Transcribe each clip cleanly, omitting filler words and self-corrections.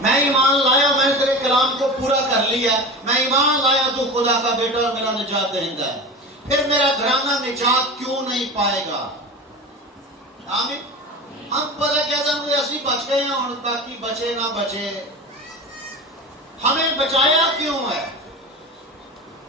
میں ایمان لایا، میں نے تیرے کلام کو پورا کر لیا، میں ایمان لایا تو خدا کا بیٹا اور میرا نجات دہندہ ہے، پھر میرا گھرانہ نجات کیوں نہیں پائے گا؟ آمین۔ ہم پتہ کیا جانتے اسی بچ گئے ہیں، اور باقی بچے نہ بچے، ہمیں بچایا کیوں ہے؟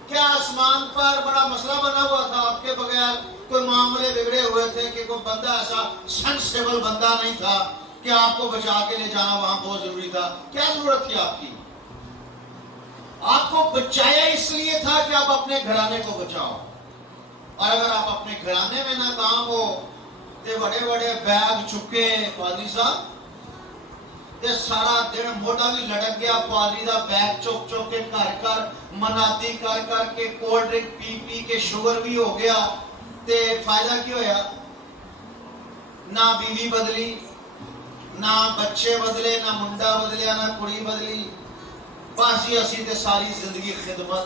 کیا آسمان پر بڑا مسئلہ بنا ہوا تھا؟ آپ کے بغیر کوئی معاملے بگڑے ہوئے تھے کہ کوئی بندہ ایسا سینسیبل بندہ نہیں تھا کہ آپ کو بچا کے لے جانا وہاں بہت ضروری تھا؟ کیا ضرورت تھی آپ کی؟ آپ کو بچایا اس لیے تھا کہ آپ اپنے گھرانے کو بچاؤ، اور اگر آپ اپنے گھرانے میں ناکام ہو تے بڑے بڑے بیگ چکے پادری صاحب تے سارا دن موٹا بھی لڑک گیا پادری دا بیگ چک چک کے کر منادی کر کے کولڈ ڈرنک پی پی کے شوگر بھی ہو گیا تے فائدہ کیا ہویا؟ نہ بیوی بدلی، نہ بچے بدلے، نہ منڈا بدلیا، نہ کڑی بدلی، بس یہ اسی تے ساری زندگی خدمت۔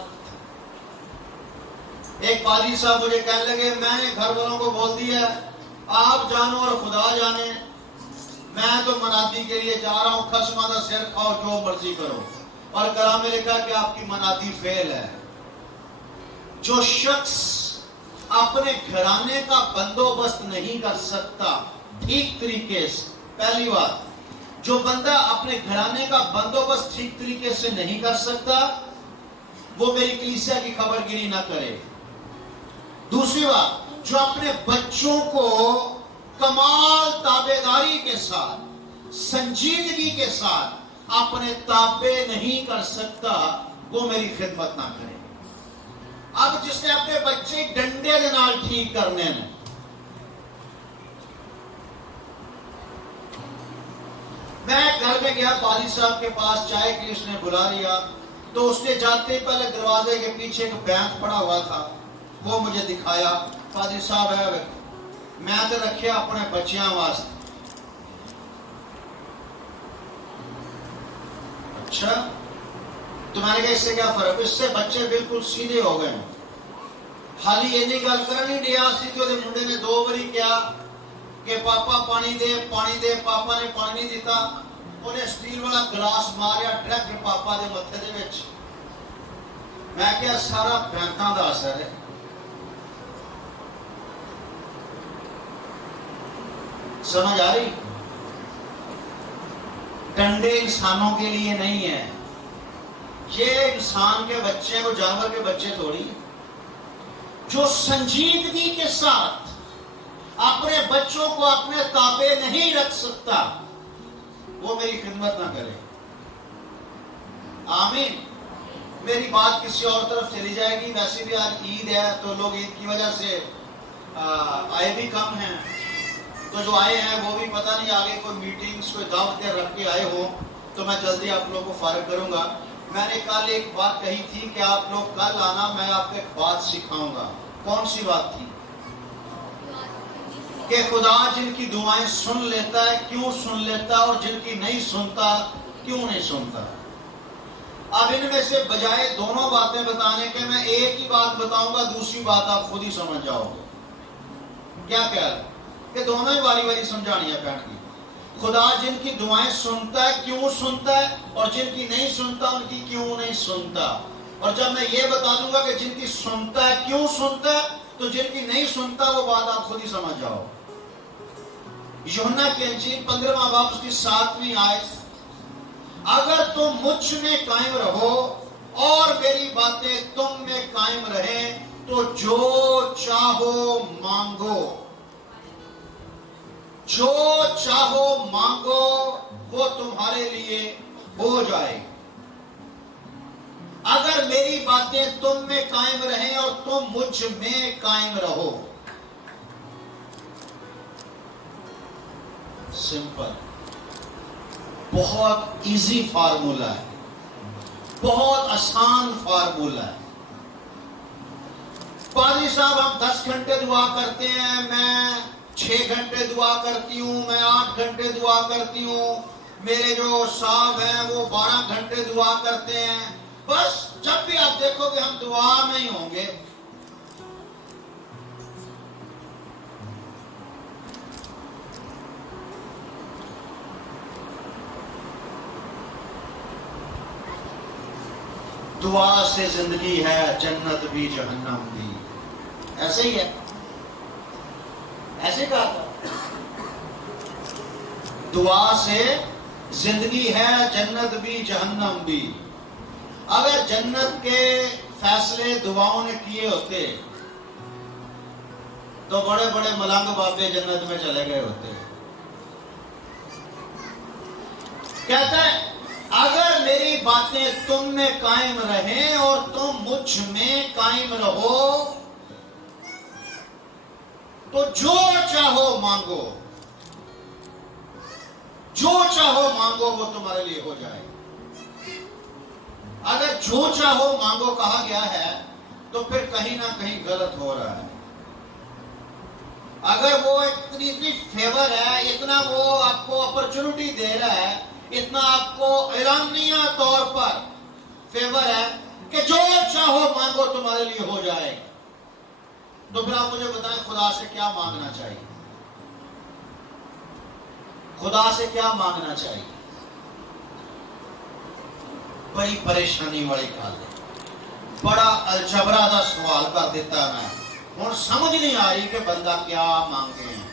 ایک پادری صاحب مجھے کہنے لگے میں نے گھر والوں کو بول دیا آپ جانو اور خدا جانے، میں تو منادی کے لیے جا رہا ہوں، خصمہ دا سر کھاؤ جو مرضی کرو، اور کلام میں لکھا کہ آپ کی منادی فیل ہے۔ جو شخص اپنے گھرانے کا بندوبست نہیں کر سکتا ٹھیک طریقے سے، پہلی بات جو بندہ اپنے گھرانے کا بندوبست ٹھیک طریقے سے نہیں کر سکتا وہ میری کلیسیا کی خبر گیری نہ کرے۔ دوسری بات جو اپنے بچوں کو کمال تابعداری کے ساتھ سنجیدگی کے ساتھ اپنے تابع نہیں کر سکتا وہ میری خدمت نہ کرے۔ اب جس نے اپنے بچے ڈنڈے دے نال ٹھیک کرنے نے، میں گھر میں گیا پادری صاحب کے پاس، چائے کے لیے اس نے بلا لیا، تو اس نے جاتے ہی پہلے دروازے کے پیچھے ایک بینک پڑا ہوا تھا وہ مجھے دکھایا، پادری صاحب ہے، میں تو رکھے اپنے بچیاں واسطے۔ اچھا، تو میں نے کہا اس سے کیا فرق؟ اس سے بچے بالکل سیدھے ہو گئے، حالی یہ نہیں گل کرنی ڈیا سی کہ منڈے نے 2 باری کیا کہ پاپا پانی دے پانی دے، پاپا نے پانی نہیں دیتا، انہیں سٹیل والا گلاس ماریا ڈائریکٹ پاپا دے متھے دے وچ۔ میں کیا سارا بینکاں دا اثر ہے۔ سمجھ آ رہی؟ ڈنڈے انسانوں کے لیے نہیں ہے، یہ انسان کے بچے کو جانور کے بچے تھوڑی۔ جو سنجیدگی کے ساتھ اپنے بچوں کو اپنے تابع نہیں رکھ سکتا وہ میری خدمت نہ کرے۔ آمین۔ میری بات کسی اور طرف چلی جائے گی، ویسے بھی آج عید ہے تو لوگ عید کی وجہ سے آئے بھی کم ہیں، تو جو آئے ہیں وہ بھی پتہ نہیں آگے کوئی میٹنگز کوئی دعوتیں رکھ کے آئے ہو، تو میں جلدی آپ لوگوں کو فارغ کروں گا۔ میں نے کل ایک بات کہی تھی کہ آپ لوگ کل آنا، میں آپ کو ایک بات سکھاؤں گا۔ کون سی بات تھی؟ کہ خدا جن کی دعائیں سن لیتا ہے کیوں سن لیتا، اور جن کی نہیں سنتا کیوں نہیں سنتا۔ اب ان میں سے بجائے دونوں باتیں بتانے کے میں ایک ہی بات بتاؤں گا، دوسری بات آپ خود ہی سمجھ جاؤ گے۔ کیا کہہ رہے کہ دونوں ہی باری باری سمجھانی ہے بیٹھ کے۔ خدا جن کی دعائیں سنتا ہے کیوں سنتا ہے، اور جن کی نہیں سنتا ان کی کیوں نہیں سنتا۔ اور جب میں یہ بتا دوں گا کہ جن کی سنتا ہے کیوں سنتا ہے، تو جن کی نہیں سنتا وہ بات آپ خود ہی سمجھ جاؤ۔ یوحنا کی انجیل 15واں باب اس کی 7ویں آیت، اگر تم مجھ میں قائم رہو اور میری باتیں تم میں قائم رہیں تو جو چاہو مانگو، جو چاہو مانگو وہ تمہارے لیے ہو جائے۔ اگر میری باتیں تم میں قائم رہیں اور تم مجھ میں قائم رہو۔ سمپل، بہت ایزی فارمولا ہے، بہت آسان فارمولا ہے۔ پادری صاحب ہم 10 گھنٹے دعا کرتے ہیں، میں 6 گھنٹے دعا کرتی ہوں، میں 8 گھنٹے دعا کرتی ہوں، میرے جو صاحب ہیں وہ 12 گھنٹے دعا کرتے ہیں۔ بس جب بھی آپ دیکھو کہ ہم دعا میں ہی ہوں گے۔ دعا سے زندگی ہے جنت بھی جہنم بھی. ایسے ہی ہے, ایسے کہا تھا. دعا سے زندگی ہے جنت بھی جہنم بھی. اگر جنت کے فیصلے دعاؤں نے کیے ہوتے تو بڑے بڑے ملنگ بابے جنت میں چلے گئے ہوتے. کہتا ہے اگر میری باتیں تم میں قائم رہیں اور تم مجھ میں قائم رہو تو جو چاہو مانگو, جو چاہو مانگو وہ تمہارے لیے ہو جائے. اگر جو چاہو مانگو کہا گیا ہے تو پھر کہیں نہ کہیں غلط ہو رہا ہے. اگر وہ اتنی فیور ہے, اتنا وہ آپ کو اپرچونٹی دے رہا ہے, اتنا آپ کو اعلانیہ طور پر فیور ہے کہ جو چاہو مانگو تمہارے لیے ہو جائے, تو پھر آپ مجھے بتائیں خدا سے کیا مانگنا چاہیے؟ خدا سے کیا مانگنا چاہیے؟ بڑی پریشانی والی گل ہے. بڑا الجبرا دا سوال کر دیتا میں, ہوں سمجھ نہیں آ رہی کہ بندہ کیا مانگے ہیں.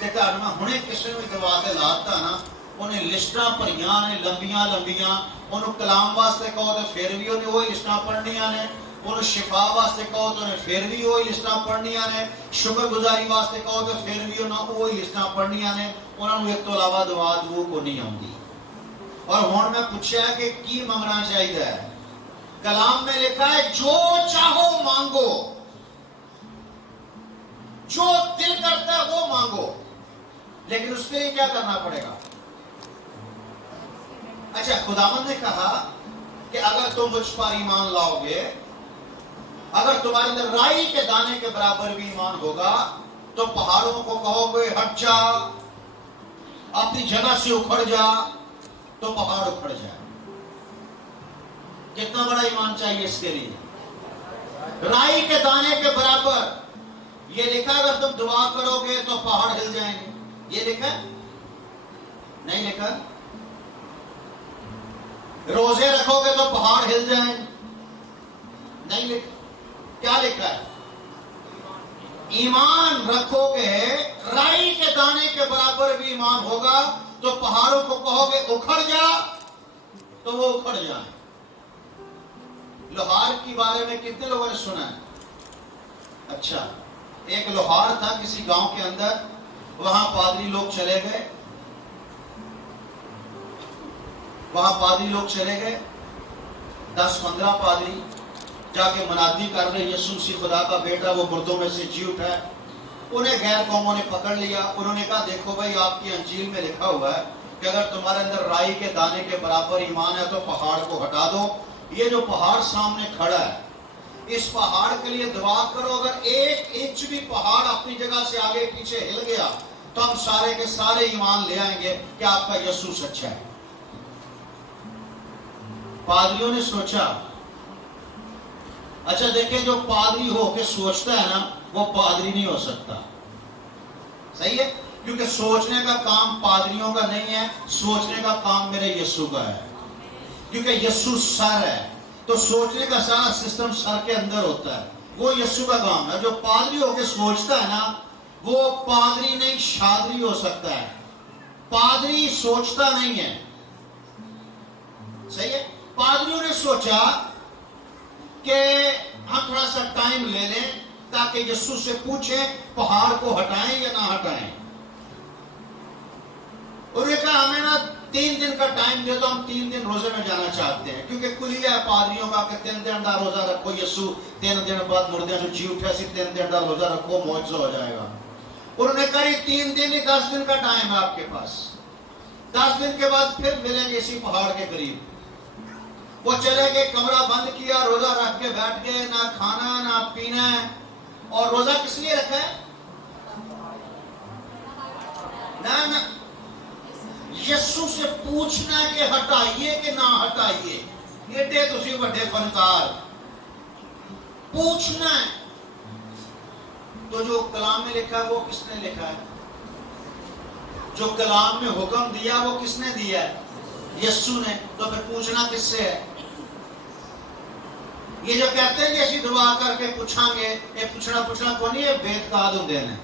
دیکھا میں ہنے کسی نے دعا تے لاتا نا, انہیں لسٹاں پڑھیاں نے لمبیاں لمبیاں, انہوں کلام واسطے کہو تو پھر بھی انہیں وہی لسٹاں پڑھنیاں نے, انہوں شفا واسطے کہو تو انہیں پھر بھی وہی لسٹاں پڑھنیاں نے, شکر گزاری واسطے کہو تو پھر بھی انہیں وہی لسٹاں پڑھنیاں نے. انہوں نے ایک تو علاوہ دعا دو کو نہیں آتی. اور ہوں میں پوچھا کہ کی منگنا چاہیے؟ کلام میں لکھا ہے جو چاہو مانگو, جو دل کرتا ہے وہ مانگو, لیکن اس کے لیے کیا کرنا پڑے گا؟ اچھا, خداوند نے کہا کہ اگر تم مجھ پر ایمان لاؤ گے, اگر تمہارے اندر رائی کے دانے کے برابر بھی ایمان ہوگا تو پہاڑوں کو کہو گے ہٹ جا, اپنی جگہ سے اکھڑ جا, تو پہاڑ اکھڑ جائے. کتنا بڑا ایمان چاہیے اس کے لیے؟ رائی کے دانے کے برابر. یہ لکھا اگر تم دعا کرو گے تو پہاڑ ہل جائیں گے, یہ لکھا نہیں لکھا؟ روزے رکھو گے تو پہاڑ ہل جائیں, نہیں لکھا. کیا لکھا ہے؟ ایمان رکھو گے, رائی کے دانے کے برابر بھی ایمان ہوگا تو پہاڑوں کو کہو گے اکھڑ جا تو وہ اکھڑ جائیں. لوہار کے بارے میں کتنے لوگوں نے سنا ہے؟ اچھا, ایک لوہار تھا کسی گاؤں کے اندر, وہاں پادری لوگ چلے گئے, وہاں پادری لوگ چلے گئے, 10-15 پادری جا کے منادی کر رہے یسوع مسیح خدا کا بیٹا وہ مردوں میں سے جی اٹھا ہے. انہیں غیر قوموں نے پکڑ لیا. انہوں نے کہا دیکھو بھائی آپ کی انجیل میں لکھا ہوا ہے کہ اگر تمہارے اندر رائی کے دانے کے برابر ایمان ہے تو پہاڑ کو ہٹا دو. یہ جو پہاڑ سامنے کھڑا ہے, اس پہاڑ کے لیے دعا کرو, اگر 1 انچ بھی پہاڑ اپنی جگہ سے آگے پیچھے ہل گیا تو ہم سارے کے سارے ایمان لے آئیں گے کہ آپ کا یسوع سچا ہے. پادریوں نے سوچا, اچھا دیکھیں جو پادری ہو کے سوچتا ہے نا وہ پادری نہیں ہو سکتا. صحیح ہے, کیونکہ سوچنے کا کام پادریوں کا نہیں ہے, سوچنے کا کام میرے یسوع کا ہے. کیونکہ یسوع سر ہے تو سوچنے کا سارا سسٹم سر کے اندر ہوتا ہے, وہ یسوع کا کام ہے. جو پادری ہو کے سوچتا ہے نا وہ پادری نہیں شادری ہو سکتا ہے. پادری سوچتا نہیں ہے. صحیح ہے. پادریوں نے سوچا کہ ہم تھوڑا سا ٹائم لے لیں تاکہ یسوع سے پوچھیں پہاڑ کو ہٹائیں یا نہ ہٹائیں. انہوں نے کہا ہمیں نا 3 دن کا ٹائم دے تو ہم 3 دن روزے میں جانا چاہتے ہیں, کیونکہ کلیہ ہے پادریوں کا کہ 3 دن کا روزہ رکھو, یسوع 3 دن بعد مردے جو جی اٹھے سی 3 دن کا روزہ رکھو, معجزہ ہو جائے گا. انہوں نے کہا 3 دن ہی 10 دن کا ٹائم ہے آپ کے پاس, 10 دن کے بعد پھر ملیں گے اسی پہاڑ کے قریب. وہ چلے گئے, کمرہ بند کیا, روزہ رکھ کے بیٹھ گئے, نہ کھانا نہ پینا ہے. اور روزہ کس لیے رکھا ہے؟ نہ یسوع سے پوچھنا کہ ہٹائیے کہ نہ ہٹائیے. ایڈے تسی بڑے فنکار, پوچھنا ہے. تو جو کلام میں لکھا ہے وہ کس نے لکھا ہے؟ جو کلام میں حکم دیا وہ کس نے دیا ہے؟ یسوع نے. تو پھر پوچھنا کس سے ہے؟ یہ جو کہتے ہیں کہ اسی دعا کر کے پوچھاں گے، یہ پوچھنا کو نہیں، یہ بیت کا دن دینا ہے۔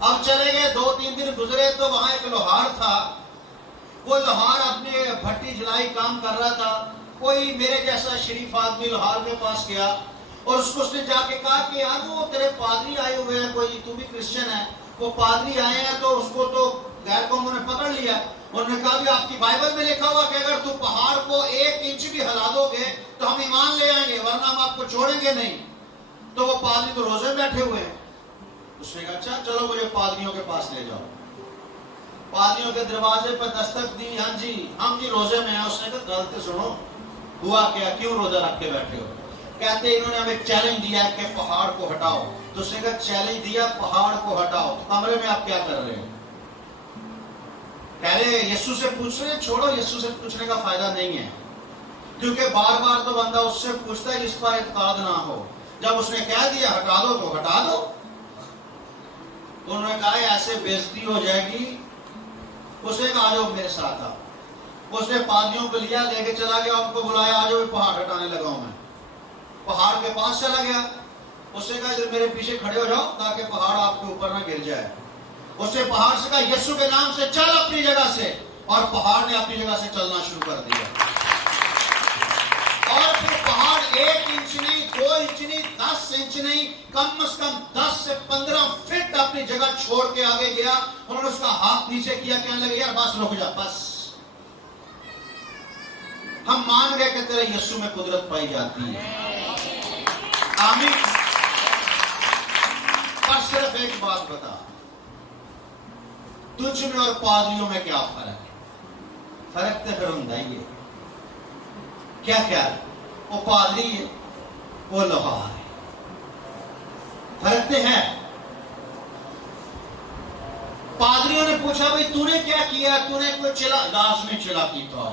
اب چلے گئے، 2-3 دن گزرے تو وہاں ایک لوہار تھا، وہ لوہار اپنے بھٹی جلائی کام کر رہا تھا، کوئی میرے جیسا شریف آدمی لوہار کے پاس گیا اور اس نے جا کے کہا کہ یار وہ تیرے پادری آئے ہوئے ہیں، کوئی تو بھی کرسچن ہے، وہ پادری آئے ہیں تو اس کو تو غیر قوموں نے پکڑ لیا۔ انہوں نے کہا بھی آپ کی بائبل میں لکھا ہوا کہ اگر تو پہاڑ کو 1 انچ بھی ہلا دو گے تو ہم ایمان لے آئیں گے، ورنہ ہم آپ کو چھوڑیں گے نہیں۔ تو وہ پادری تو روزے بیٹھے ہوئے ہیں۔ اس نے کہا اچھا چلو مجھے پادریوں کے پاس لے جاؤ۔ پادریوں کے دروازے پر دستک دی، ہاں جی ہم جی روزے میں ہیں۔ اس نے کہا غلط سنو، ہوا کیا، کیوں روزہ رکھ کے بیٹھے ہو؟ کہتے انہوں نے ہمیں چیلنج دیا ہے کہ پہاڑ کو ہٹاؤ۔ تو اس نے کہا چیلنج دیا پہاڑ کو ہٹاؤ، کمرے میں آپ کیا کر رہے ہو؟ کہہ رہے یسوع سے پوچھ رہے ہیں، چھوڑو یسوع سے پوچھنے کا فائدہ نہیں ہے، کیونکہ بار بار تو بندہ اس سے پوچھتا ہے جس پر اعتقاد نہ ہو۔ جب اس نے کہہ دیا ہٹا دو تو ہٹا دو۔ تو انہوں نے کہا ایسے بےزتی ہو جائے گی۔ اس نے کہا آ جاؤ میرے ساتھ آپ۔ اس نے پادریوں کو لیا، لے کے چلا گیا، ان کو بلایا، آ جاؤ پہاڑ ہٹانے لگا ہوں میں۔ پہاڑ کے پاس چلا گیا، اس نے کہا ادھر میرے پیچھے کھڑے ہو جاؤ تاکہ پہاڑ آپ کے اوپر نہ گر جائے۔ اس نے پہاڑ سے کہا یسوع کے نام سے چل اپنی جگہ سے، اور پہاڑ نے اپنی جگہ سے چلنا شروع کر دیا۔ اور پھر پہاڑ 1 انچ نہیں، 2 انچ نہیں، 10 انچ نہیں، کم از کم 10 سے 15 فٹ اپنی جگہ چھوڑ کے آگے گیا۔ انہوں نے اس کا ہاتھ نیچے کیا، کہنے لگے یار بس رک جا، بس ہم مان گئے کہ تیرے یسوع میں قدرت پائی جاتی ہے۔ آمین۔ پر صرف ایک بات بتا، تجھ میں اور پادریوں میں کیا فرق ہے؟ فرق تو پھر ہوں ہی ہے۔ کیا کیا ہے؟ وہ پادری ہے، وہ لوہار ہے، فرق تو ہے۔ پادریوں نے پوچھا بھئی تو نے کیا کیا؟ تو نے کوئی لازمی چلاکی تھا۔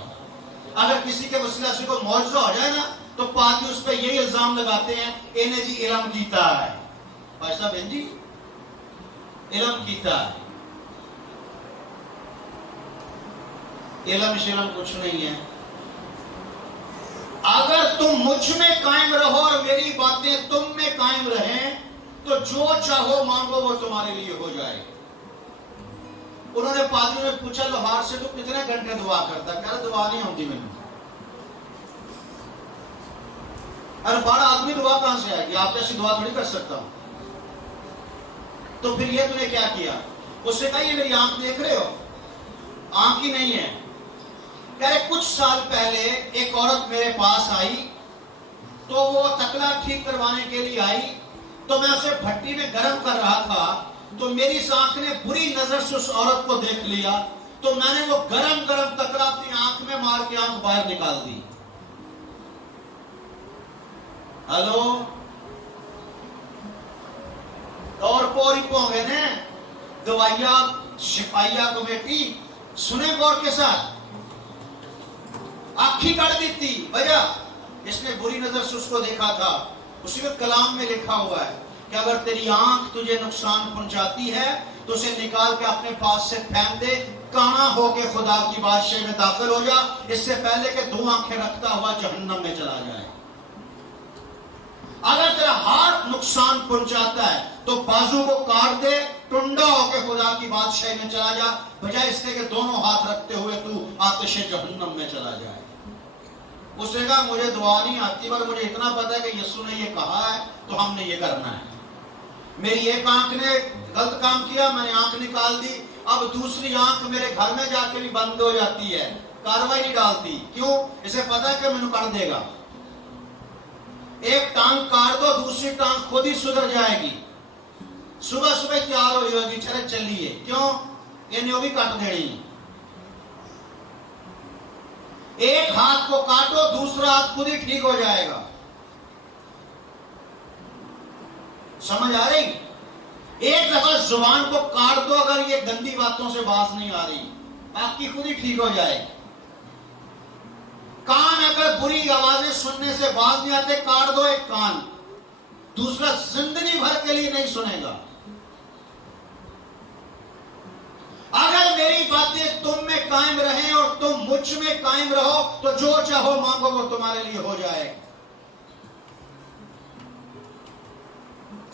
اگر کسی کے وسیلہ سے کوئی معجزہ ہو جائے نا تو پادری اس پہ یہی الزام لگاتے ہیں انہیں جی علم کیتا ہے۔ بھائی صاحب جی علم کیتا ہے، علم شلم کچھ نہیں ہے۔ اگر تم مجھ میں قائم رہو اور میری باتیں تم میں قائم رہیں تو جو چاہو مانگو وہ تمہارے لیے ہو جائے۔ انہوں نے پادریوں نے پوچھا لوہار سے تو کتنے گھنٹے دعا کرتا؟ کہہ رہا دعا نہیں ہوتی میں نے۔ ارے بڑا آدمی دعا کہاں سے آئے گی؟ آپ جیسی دعا تھوڑی کر سکتا ہوں۔ تو پھر یہ تم نے کیا کیا؟ اس سے کہا یہ میری آنکھ دیکھ رہے ہو؟ آنکھ ہی نہیں ہے۔ کہہ رہے کچھ سال پہلے ایک عورت میرے پاس آئی تو وہ تکلا ٹھیک کروانے کے لیے آئی، تو میں اسے بھٹی میں گرم کر رہا تھا، تو میری اس آنکھ نے بری نظر سے اس عورت کو دیکھ لیا، تو میں نے وہ گرم تکلا اپنی آنکھ میں مار کے آنکھ باہر نکال دی۔ ہلو اور پوری پونگے نے دوائیا شفائیا کمیٹی سنے غور کے ساتھ آنکھی کٹ دیتی وجہ اس نے بری نظر سے اس کو دیکھا تھا۔ اسی میں کلام میں لکھا ہوا ہے کہ اگر تیری آنکھ تجھے نقصان پہنچاتی ہے تو اسے نکال کے اپنے پاس سے پھینک دے، کانا ہو کے خدا کی بادشاہی میں داخل ہو جا، اس سے پہلے کہ 2 آنکھیں رکھتا ہوا جہنم میں چلا جائے۔ اگر تیرا ہاتھ نقصان پہنچاتا ہے تو بازو کو کاٹ دے، ٹنڈا ہو کے خدا کی بادشاہی میں چلا جا، بجائے اس کے کہ دونوں ہاتھ رکھتے ہوئے تو آتش جہنم میں چلا جائے۔ اس نے کہا مجھے دعا نہیں آتی، پر مجھے اتنا پتا ہے کہ یسوع نے یہ کہا ہے تو ہم نے یہ کرنا ہے۔ میری ایک آنکھ نے غلط کام کیا، میں نے آنکھ نکال دی، اب دوسری آنکھ میرے گھر میں جا کے بھی بند ہو جاتی ہے، کاروائی نہیں ڈالتی۔ کیوں؟ اسے پتا ہے کہ مجھے کر دے گا۔ ایک ٹانگ کاٹ دو، دوسری ٹانگ خود ہی سدھر جائے گی۔ صبح صبح تیار ہوئی ہوگی، چلے چلیے، کیوں؟ یہ بھی کٹ دینی۔ ایک ہاتھ کو کاٹو، دوسرا ہاتھ خود ہی ٹھیک ہو جائے گا۔ سمجھ آ رہی؟ ایک دفعہ زبان کو کاٹ دو، اگر یہ گندی باتوں سے باز نہیں آ رہی، باقی خود ہی ٹھیک ہو جائے گی۔ کان اگر بری آوازیں سننے سے باز نہیں آتے، کاٹ دو ایک کان، دوسرا زندگی بھر کے لیے نہیں سنے گا۔ اگر میری باتیں تم میں قائم رہیں اور تم مجھ میں قائم رہو تو جو چاہو مانگو وہ تمہارے لیے ہو جائے۔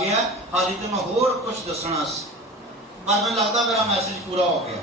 ਗਿਆ, ਹਾਲੀ ਤੇ ਮੈਂ ਹੋਰ ਕੁਝ ਦੱਸਣਾ ਸੀ, ਪਰ ਮੈਨੂੰ ਲੱਗਦਾ ਮੇਰਾ ਮੈਸੇਜ ਪੂਰਾ ਹੋ ਗਿਆ।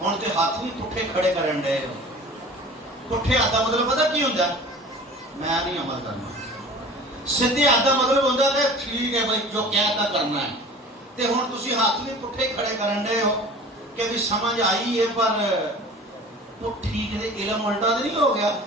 ਹੁਣ ਤੇ ਹੱਥ ਵੀ ਪੁੱਠੇ ਖੜੇ ਕਰਨ ਦੇ। ਪੁੱਠੇ ਹੱਥ ਦਾ ਮਤਲਬ ਪਤਾ ਕੀ ਹੁੰਦਾ? ਮੈਂ ਨਹੀਂ ਅਮਲ ਕਰਨਾ। ਸਿੱਧੇ ਹੱਥ ਦਾ ਮਤਲਬ ਹੁੰਦਾ ਕਿ ਠੀਕ ਹੈ ਭਾਈ ਜੋ ਕਹਿਤਾ ਕਰਨਾ ਹੈ। ਤੇ ਹੁਣ ਤੁਸੀਂ ਹੱਥ ਵੀ ਪੁੱਠੇ ਖੜੇ ਕਰਨ ਦੇ ਹੋ ਕਿ ਵੀ ਸਮਝ ਆਈ ਹੈ, ਪਰ ਪੁੱਠੀ ਕਿਤੇ ਇਲਮ ਉਲਟਾ ਤੇ ਨਹੀਂ ਹੋ ਗਿਆ,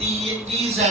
TZ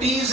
TZ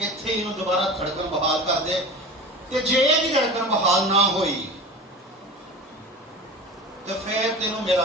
ਇੱਥੇ ਇਹਨੂੰ ਦੁਬਾਰਾ ਧੜਕਣ ਬਹਾਲ ਕਰ ਦੇ। ਤੇ ਜੇ ਇਹਦੀ ਧੜਕਣ ਬਹਾਲ ਨਾ ਹੋਈ ਤੇ ਫਿਰ ਤੈਨੂੰ ਮੇਰਾ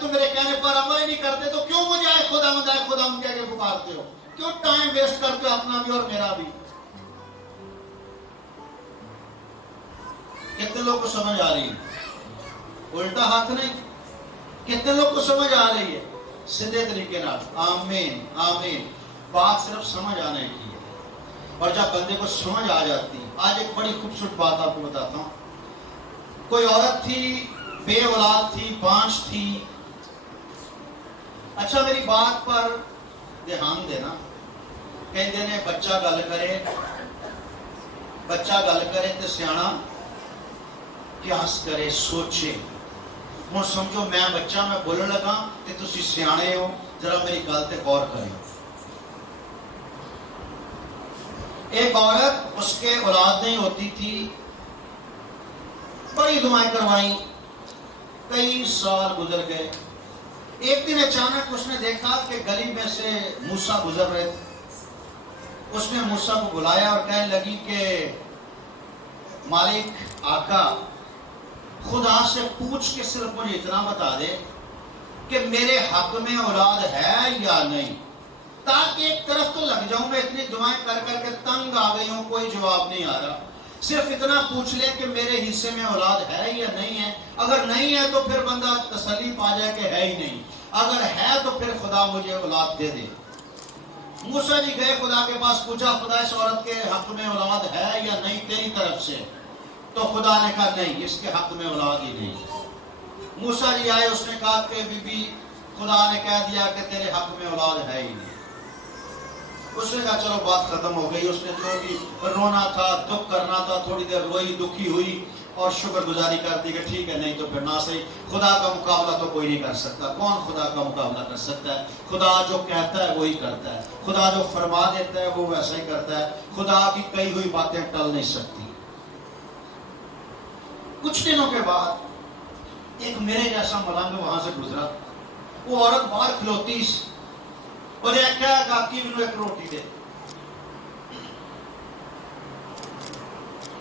تم میرے کہنے پر عمل ہی نہیں کرتے تو کیوں مجھے آئے خدا کہہ کے پکارتے ہو؟ کیوں ٹائم ویسٹ کرتے ہو اپنا بھی اور میرا بھی؟ کتنے لوگ کو سمجھ آ رہی ہے؟ الٹا ہاتھ نہیں. کتنے لوگ کو سمجھ آ رہی ہے؟ سیدھے طریقے نال. آمین آمین. بات صرف سمجھ آنے کی ہے، اور جب بندے کو سمجھ آ جاتی. آج ایک بڑی خوبصورت بات آپ کو بتاتا ہوں. کوئی عورت تھی، بے اولاد تھی، بانجھ تھی. اچھا میری بات پر دھیان دینا. کہتے ہیں بچہ گل کرے تو سیانا قیاس کرے، سوچے. ہوں سمجھو میں بچہ، میں بولن لگا کہ تسی سیانے ہو، ذرا میری گل تے غور کریں. ایک عورت، اس کے اولاد نہیں ہوتی تھی، بڑی دعائیں کروائیں، کئی سال گزر گئے. ایک دن اچانک اس نے دیکھا کہ گلی میں سے موسیٰ گزر رہے تھے. اس نے موسیٰ کو بلایا اور کہنے لگی کہ مالک آقا، خدا سے پوچھ کے صرف مجھے اتنا بتا دے کہ میرے حق میں اولاد ہے یا نہیں، تاکہ ایک طرف تو لگ جاؤں. میں اتنی دعائیں کر کر کے تنگ آ گئی ہوں، کوئی جواب نہیں آ رہا. صرف اتنا پوچھ لے کہ میرے حصے میں اولاد ہے یا نہیں ہے. اگر نہیں ہے تو پھر بندہ تسلی پا جائے کہ ہے ہی نہیں. اگر ہے تو پھر خدا مجھے اولاد دے دے. موسیٰ جی گئے خدا کے پاس، پوچھا خدا اس عورت کے حق میں اولاد ہے یا نہیں تیری طرف سے؟ تو خدا نے کہا نہیں، اس کے حق میں اولاد ہی نہیں. موسیٰ جی آئے، اس نے کہا کہ بی بی خدا نے کہہ دیا کہ تیرے حق میں اولاد ہے ہی نہیں. اس نے کہا چلو بات ختم ہو گئی. اس نے جو بھی رونا تھا، دکھ کرنا تھا، تھوڑی دیر روئی، دکھی ہوئی اور شکر گزاری کر دی کہ ٹھیک ہے، نہیں تو پھر نہ صحیح. خدا کا مقابلہ تو کوئی نہیں کر سکتا. کون خدا کا مقابلہ کر سکتا ہے؟ خدا جو کہتا ہے وہی کرتا ہے. خدا جو فرما دیتا ہے وہ ویسا ہی کرتا ہے. خدا کی کہی ہوئی باتیں ٹل نہیں سکتی. کچھ دنوں کے بعد ایک میرے جیسا ملنگ وہاں سے گزرا. وہ عورت باہر کھلوتی اور کہا کاکی مینوں ایک روٹی دے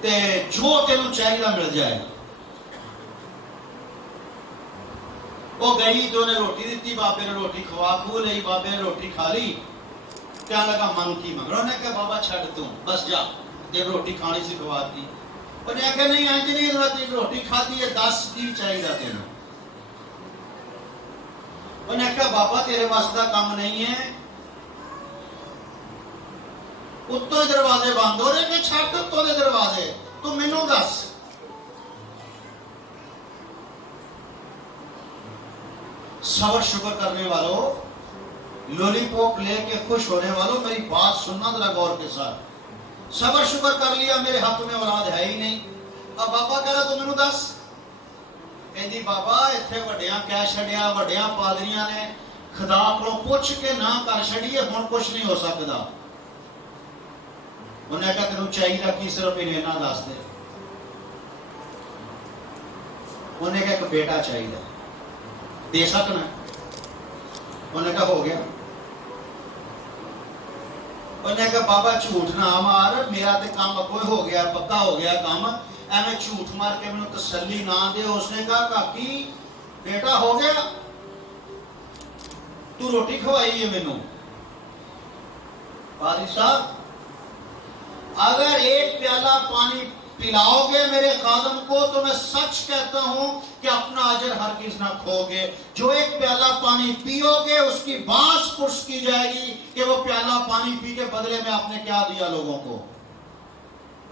تے جو تینوں چاہیے مل جائے. وہ گئی تو انہیں روٹی دیتی، بابے نے روٹی کھوا کھو لئی. بابے نے روٹی کھا لی. کہنے لگا من کی منگ. انہوں نے کہا بابا چھڑ توں، بس جا، جب روٹی کھانی سی کھوا دی. انہیں کہا نہیں آج نہیں، روٹی کھا دی ہے، 10 کی چاہیے تینوں. انہیں کہا بابا تیرے واسطہ کام نہیں ہے. اتوں دروازے بند ہو رہے کہ چھٹ اتوں دے دروازے، تو مینوں دس. صبر شکر کرنے والوں، لولی پوپ لے کے خوش ہونے والوں، میری بات سننا ذرا غور کے ساتھ. صبر شکر کر لیا، میرے حق میں اولاد ہے ہی نہیں. اب بابا کہہ رہا تو مینوں دس. کہندی بابا اتنے وڈیاں کہہ چھڑیا، وڈیاں پادریاں نے خدا کو پوچھ کے نہ کر چھڑیے، ہن کچھ نہیں ہو سکتا. انہیں کہا تینوں چاہیے کی صرف انہیں نہ دس دے. انہیں کہا ایک بیٹا چاہیے، دے سکنا؟ انہیں کہا ہو گیا. انہیں کہا بابا جھوٹ نہ مار، میرا تے کام کوئی ہو گیا، پکا ہو گیا کام، ایویں جھوٹ مار کے مینوں تسلی نہ دے. اس نے کہا کاکی بیٹا ہو گیا، تو روٹی کھوائی ہے مینوں. پادری صاحب اگر ایک پیالہ پانی پلاؤ گے میرے خادم کو تو میں سچ کہتا ہوں کہ اپنا اجر ہرگز نہ کھو گے. جو ایک پیالہ پانی پیو گے اس کی باز پرس کی جائے گی کہ وہ پیالہ پانی پی کے بدلے میں آپ نے کیا دیا لوگوں کو.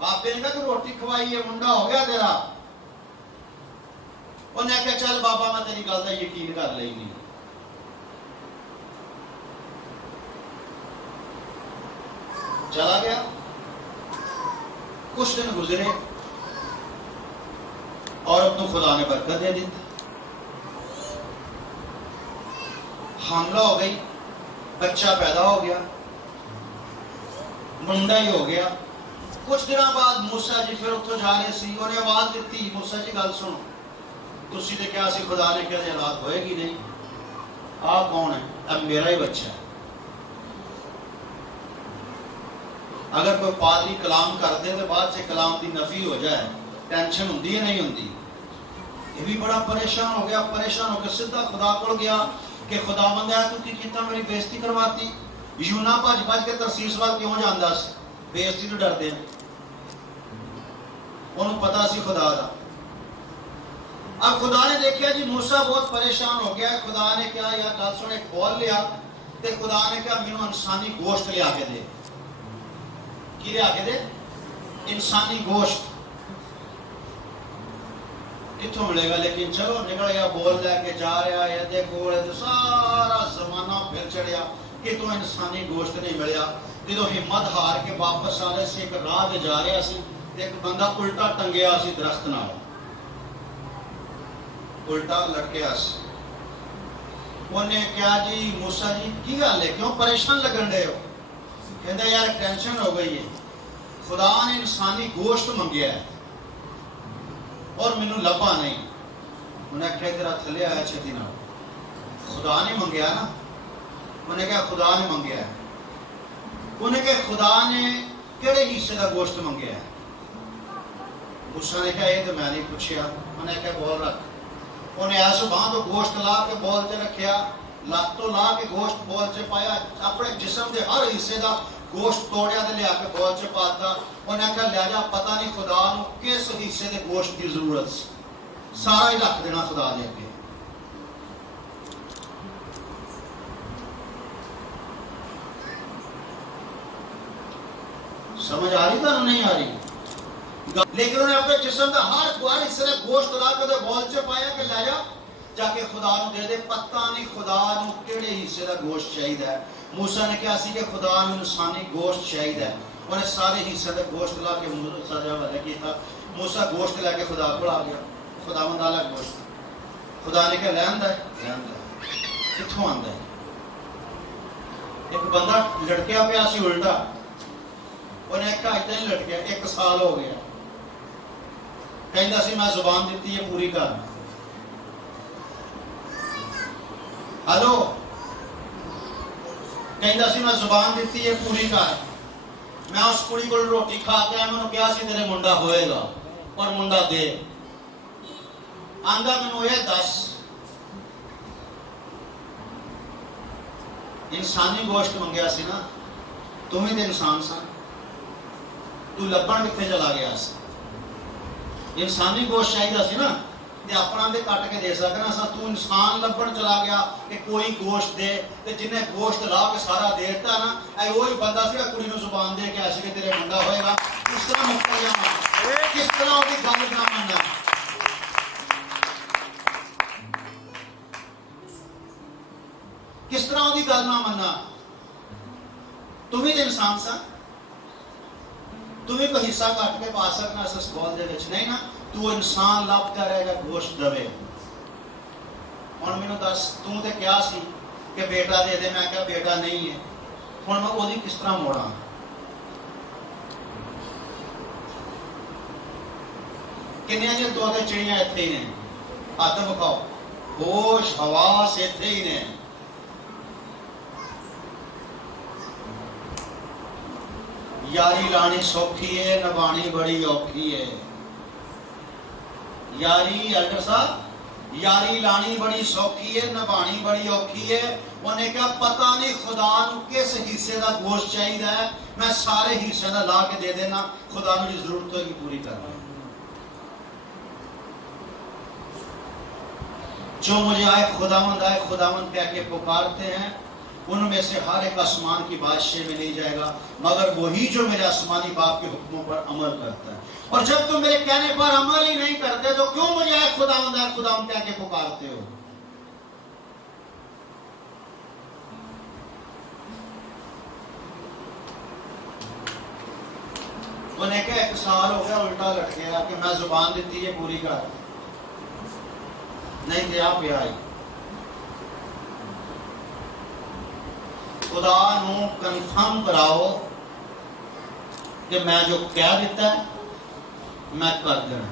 آپ نے کہا تو روٹی کھوائی ہے، منڈا ہو گیا تیرا. انہیں کہا چل بابا میں تیری گل کا یقین کر لئی نہیں. چلا گیا. کچھ دن گزرے، عورت کو خدا نے برکت دے دی، حاملہ ہو گئی، بچہ پیدا ہو گیا، منڈا ہی ہو گیا. کچھ دنوں بعد موسیٰ جی پھر اتوں جا رہے سی. انہیں آواز دیتی موسیٰ جی گل سنو، تسی تے کیا سی خدا نے کہا اولاد ہوئے گی نہیں. آپ کون ہے؟ اب میرا ہی بچہ ہے. اگر کوئی پادری کلام کر دے تو بعد سے کلام کی نفی ہو جائے، ٹینشن ہوندی ہے نہیں ہوندی؟ یہ بھی بڑا پریشان ہو گیا، پریشان ہو کے سیدھا خدا کو گیا کہ خدا بندہ ہے تو کی کیتا میری بےزتی کرواتی. یونا بھج بھج کے ترسیس وال کیوں جاندا سی؟ بےزتی تو ڈردے ہیں. انہوں پتا سی خدا دا. اب خدا نے دیکھا جی موسیٰ بہت پریشان ہو گیا. خدا نے کیا یا گل سن ایک بول لیا تے خدا نے کہا مینوں انسانی گوشت لیا کے دے. کی لیا کے دے؟ انسانی گوشت. کتوں ملے گا؟ لیکن چلو نکل گیا، بول لے کے جا رہا ہے دے کول تو سارا زمانہ پھر چڑھیا کہ تو انسانی گوشت نہیں ملیا. جدو ہمت ہار کے واپس آ رہے سی، ایک راہ تے جا رہا سی، ایک بندہ الٹا ٹنگیا سی درخت نال، الٹا لٹکیا سی. انہیں کہا جی موسیٰ جی کی گل ہے، کیوں پریشان لگن رہے ہو؟ کہندا یار ٹینشن ہو گئی ہے، خدا نے انسانی گوشت منگیا ہے اور مینوں لبا نہیں. انہیں کہا تیرا تھلے آیا چھتی نہ، خدا نے منگیا نا. انہیں کہا خدا نے منگیا ہے. انہیں کہا خدا نے کہڑے حصے کا گوشت منگیا ہے؟ موسیٰ نے کہا یہ تو میں نہیں پوچھیا. انہیں کہا بول رکھ. انہیں ایسا باں تو گوشت لا کے بول چ رکھیا، لت تو لا کے گوشت بول چ پایا، اپنے جسم کے ہر حصے کا گوشت توڑیا تے لیا کے بول چ پاتا. انہیں کہا لیا جا پتہ نہیں خدا نو کس حصے کے گوشت کی ضرورت سی، سارا ہی رکھ دینا خدا دے اگے. سمجھ آ رہی تھا نہیں آ رہی؟ لیکن انہوں نے اپنے جسم کا ہر حصے کا گوشت لا کے بول چ پایا کہ لے جا کے خدا نو دے دے. پتہ نہیں خدا نو کہڑے حصے کا گوشت چاہیے. موسیٰ نے کہا سی کہ خدا نو انسانی گوشت چاہیے. انہیں سارے حصے کا گوشت لا کے موسیٰ دے حوالے کیتا. موسیٰ گوشت لے کے خدا کو آ گیا. خدا مند والا گوشت. خدا نے کہا لے آندا ہے، لے آندا ہے. کتھوں آندا ہے؟ ایک بندہ لٹکیا پیا سی الٹا. انہیں کہا اتنا ہی لٹ گیا، 1 سال ہو گیا. کہندا سی میں زبان دیتی ہے پوری کر. ہلو، کہندا سی میں زبان دیتی ہے پوری کر. میں اس کڑی کو روٹی کھا کے میں نے کہا سی تیرے منڈا ہوئے گا اور منڈا دے. آندا مینوں یہ دس انسانی گوشت منگیا سی نا، تم ہی تے انسان سا، تو لبن کتنے چلا گیا سی؟ انسانی گوشت چاہیے سی نا تے اپنا دے کٹ کے دے سکنا سا. تو انسان لبن چلا گیا کہ کوئی گوشت دے تے جنہیں گوشت لا کے سارا دیتا نا، اے وہی بندہ سی کڑی نو زبان دے کے ایسے کہ تیرے منڈا ہوئے گا. کس طرح مکر جانا، کس طرح وہ گل نہ مننا. کس طرح وہ گل نہ مننا. تم ہی انسان سا، تمہیں کوئی حصہ کٹ کے پا سکنا اس سکول دے وچ نہیں نا. تو انسان لبتا رہے گا گوشت دوے. ہن مینوں دس تو تے کیا سی کہ بیٹا دے دے. میں کہا بیٹا نہیں ہے. ہن میں اودی کس طرح موڑاں؟ کنیاں جے دو تے چڑیاں اتھے ہی نے. ہاتھ بکھاؤ. ہوش حواس اتھے ہی نے. یاری لانی سوکھی ہے، نبھانی بڑی اوکھی ہے. یاری ایلڈر صاحب، یاری لانی بڑی سوکھی ہے، نبھانی بڑی اوکھی ہے. انہیں کہا پتہ نہیں خدا نو کس حصے کا گوشت چاہیے ہے، میں سارے حصے کا لا کے دے دینا. خدا میری ضرورت ہوگی پوری کرنا. جو مجھے آئے خداوند کہہ کے پکارتے ہیں، ان میں سے ہر ایک آسمان کی بادشاہ میں نہیں جائے گا، مگر وہی جو میرے آسمانی باپ کے حکموں پر عمل کرتا ہے. اور جب تم میرے کہنے پر عمل ہی نہیں کرتے تو کیوں مجھے اے خداوند کہہ کے پکارتے ہو؟ انہیں کہا 1 سال ہو گیا الٹا لٹ گیا کہ میں زبان دیتی ہے پوری کر. نہیں دیا پیا آئی. خدا نو کنفرم کراؤ کہ میں جو کہہ دیتا ہے میں کر دینا.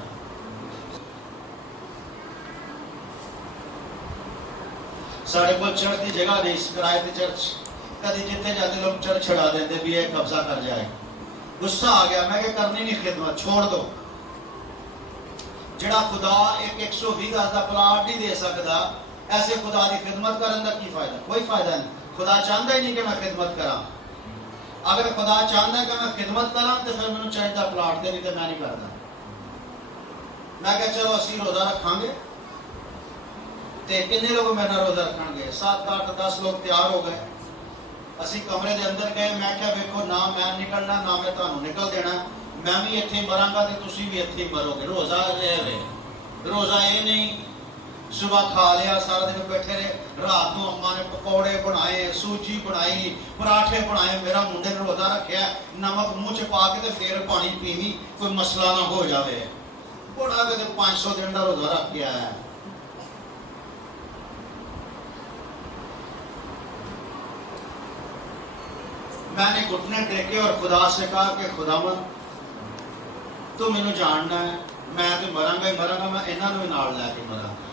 سارے کو چرچ کی جگہ نہیں، کرائے تے چرچ کدی جتنے جاتے لوگ چرچ چھڑا دیتے بھی یہ قبضہ کر جائے. غصہ آ گیا، میں کہ کرنی نہیں خدمت، چھوڑ دو. جڑا خدا ایک 120 گز کا پلاٹ نہیں دے سکتا، ایسے خدا کی خدمت کرنے کا کی فائدہ؟ کوئی فائدہ نہیں۔ خدا چاہتا ہی نہیں کہ میں خدمت کراں۔ اگر خدا چاہتا ہے کہ میں خدمت کراں تو پھر مجھے چاہیے پلاٹ دے، نہیں تو میں نہیں کرتا۔ میں کہا چلو اسی روزہ رکھاں گے، تے کتنے لوگ میرے روزہ رکھیں گے؟ 7 8 10 لوگ تیار ہو گئے۔ اسی کمرے دے اندر گئے، میں کہا ویکھو نہ میں نکلنا نہ میں تانوں نکل دینا، میں بھی اتنے مراں گا تے تسی بھی اتنے مرو گے۔ روزہ روزہ یہ نہیں صبح کھا لیا سارا دن بیٹھے رہے، رات کو اماں نے پکوڑے بنائے، سوجی بنائی، پراٹھے بنائے، میرا منڈے نے روزہ رکھیا، نمک منہ چ پا کے تے پھر پانی پیوی، کوئی مسئلہ نہ ہو جاوے۔ بڑا کہ 500 دن کا روزہ رکھ کے آیا۔ میں نے گھٹنے ٹیکے اور خدا سے کہا کہ خداوند تو مینوں جاننا ہے، میں تو مراں گا ہی مراں گا، میں انہاں نوں بھی نال لے کے مراں گا۔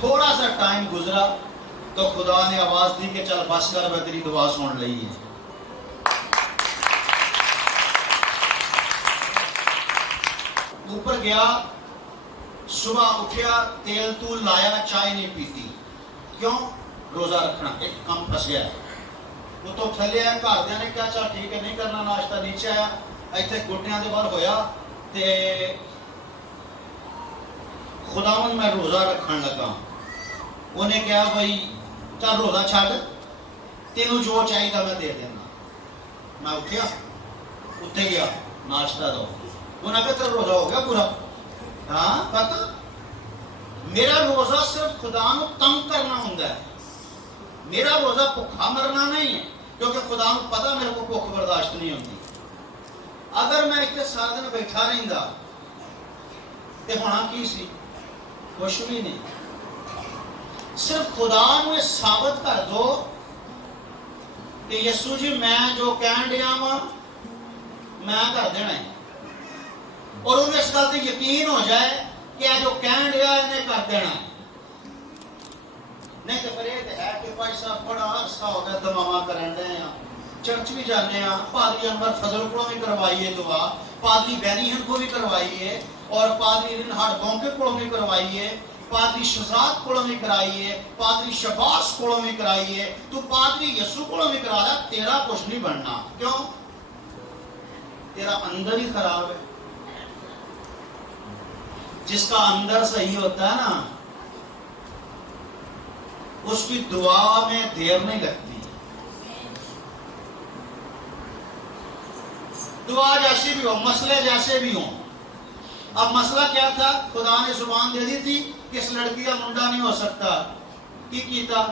تھوڑا سا ٹائم گزرا تو خدا نے آواز دی کہ چل بس کر، میں تیری دعا سن لئی ہے۔ اوپر گیا، صبح اٹھیا، تیل تول لایا، چائے نہیں پیتی۔ کیوں؟ روزہ رکھنا۔ ایک کام پھنس گیا، وہ تو تھلے آیا، گھر دیا نے کیا چل ٹھیک ہے نہیں کرنا ناشتہ، نیچے آیا، ایتھے گھٹنیاں دے بار ہویا تے خداوند میں روزہ رکھن لگا۔ انہیں کہا بھائی چل روزہ چھڈ، تینوں جو چاہیے میں دے دینا۔ میں اٹھیا، اتنے گیا، ناشتہ دو۔ انہیں کہا تیرا روزہ ہو گیا پورا؟ ہاں پتہ، میرا روزہ صرف خدا نو تنگ کرنا ہوں ہے، میرا روزہ بھوکا مرنا نہیں ہے، کیونکہ خدا نو پتہ میرے کو بھوک برداشت نہیں ہوتی۔ اگر میں اتنے سارا دن بیٹھا رہتا تو ہونا کی سی؟ کچھ بھی نہیں۔ صرف خدا نو یہ ثابت کر دو کہ یسو جی میں جو کہن دیا وا میں کر دینا ہے، اور انہیں اس گل تے یقین ہو جائے کہ یہ جو کہن دیا انہیں کر دینا ہے۔ نہیں تو پھر یہ ہے کہ بھائی صاحب بڑا عرصہ ہو گیا دماغ کرن دے ہیں، چرچ بھی جانے ہیں، پادری انور فضل کو بھی کروائیے دعا، پادری بینیہن کو بھی کروائیے، اور پادری رنہاڑ گونکے کو بھی کروائیے، پادری شہزاد کو بھی کرائیے، پادری شباس کو بھی کرائیے، تو پادری یسوع کو بھی کرا لیا، تیرا کچھ نہیں بننا۔ کیوں؟ تیرا اندر ہی خراب ہے۔ جس کا اندر صحیح ہوتا ہے نا، اس کی دعا میں دیر نہیں لگتی۔ دعا جیسی بھی ہو، مسئلے جیسے بھی ہوں۔ اب مسئلہ کیا تھا؟ خدا نے زبان دے دی تھی کہ اس لڑکی کا منڈا نہیں ہو سکتا، کی کیتا؟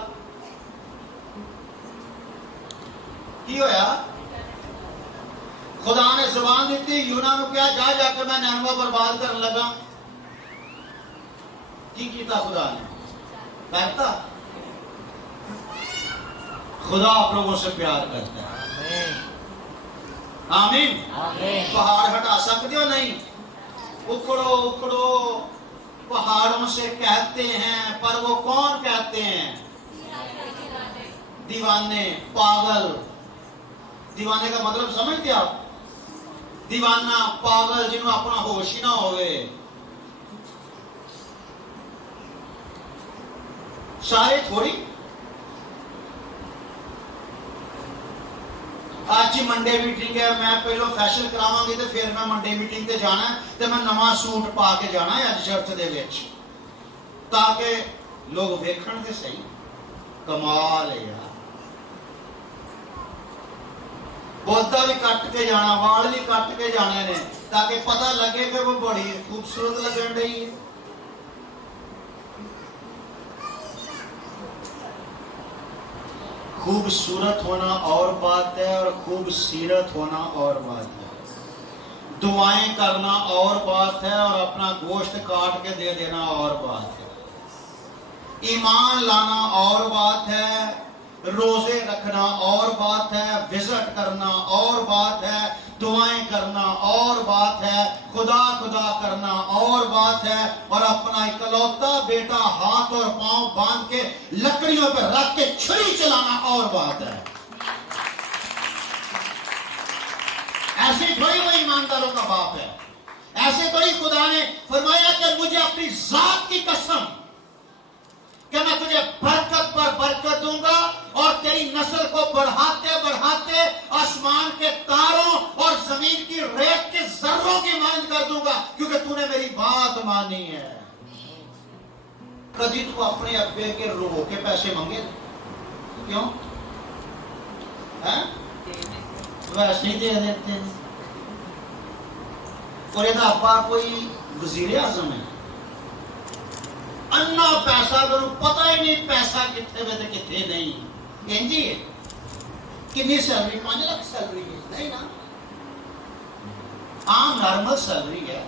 کی ہویا؟ خدا نے زبان دی تھی، یونان کو کیا جا جا کے میں نینوا برباد کرنے لگا، کی کیتا خدا نے؟ کہتا خدا آپ لوگوں سے پیار کرتا ہے۔ آمین۔ پہاڑ ہٹا سکتے ہو نہیں؟ اکڑو اکڑو پہاڑوں سے کہتے ہیں، پر وہ کون کہتے ہیں؟ دیوانے، پاگل۔ دیوانے کا مطلب سمجھتے آپ؟ دیوانہ، پاگل، جنہوں اپنا ہوش ہی نہ ہوئے۔ سارے تھوڑی۔ آج ہی منڈے میٹنگ ہے، میں پہلو فیشن کراواں گی تو پھر میں منڈے میٹنگ تے جانا ہے، تو میں نواں سوٹ پا کے جانا ہے اج چرچ دے وچ، تاکہ لوگ ویکھن تے صحیح۔ کمال ہے یار۔ بولتا بھی کٹ کے جانا، وال بھی کٹ کے جانے نے، تاکہ پتہ لگے کہ وہ بڑی خوبصورت لگن رہی ہے۔ خوبصورت ہونا اور بات ہے، اور خوبصیرت ہونا اور بات ہے۔ دعائیں کرنا اور بات ہے، اور اپنا گوشت کاٹ کے دے دینا اور بات ہے۔ ایمان لانا اور بات ہے، روزے رکھنا اور بات ہے، وزٹ کرنا اور بات ہے، دعائیں کرنا اور بات ہے، خدا خدا کرنا اور بات ہے، اور اپنا اکلوتا بیٹا ہاتھ اور پاؤں باندھ کے لکڑیوں پہ رکھ کے چھری چلانا اور بات ہے۔ ایسے تھوڑی وہ ایمانداروں کا باپ ہے، ایسے تو ہی خدا نے فرمایا کہ مجھے اپنی ذات کی قسم کہ میں تجھے برکت پر برکت دوں گا اور تیری نسل کو بڑھاتے بڑھاتے آسمان کے تاروں اور زمین کی ریت کے ذروں کی مانند کر دوں گا، کیونکہ تو نے میری بات مانی ہے۔ کبھی تو اپنے ابے کے رو کے پیسے مانگے؟ کیوں؟ ویسے ہی دے دیتے ہیں۔ اور یہ ابا کوئی وزیر اعظم ہے، انا پیسہ کروں پتہ ہی نہیں پیسہ کتنے میں تے کتنے نہیں۔ انجی ہے کنی سیلری؟ 5 لاکھ سیلری ہے؟ نہیں نا، عام نارمل سیلری ہے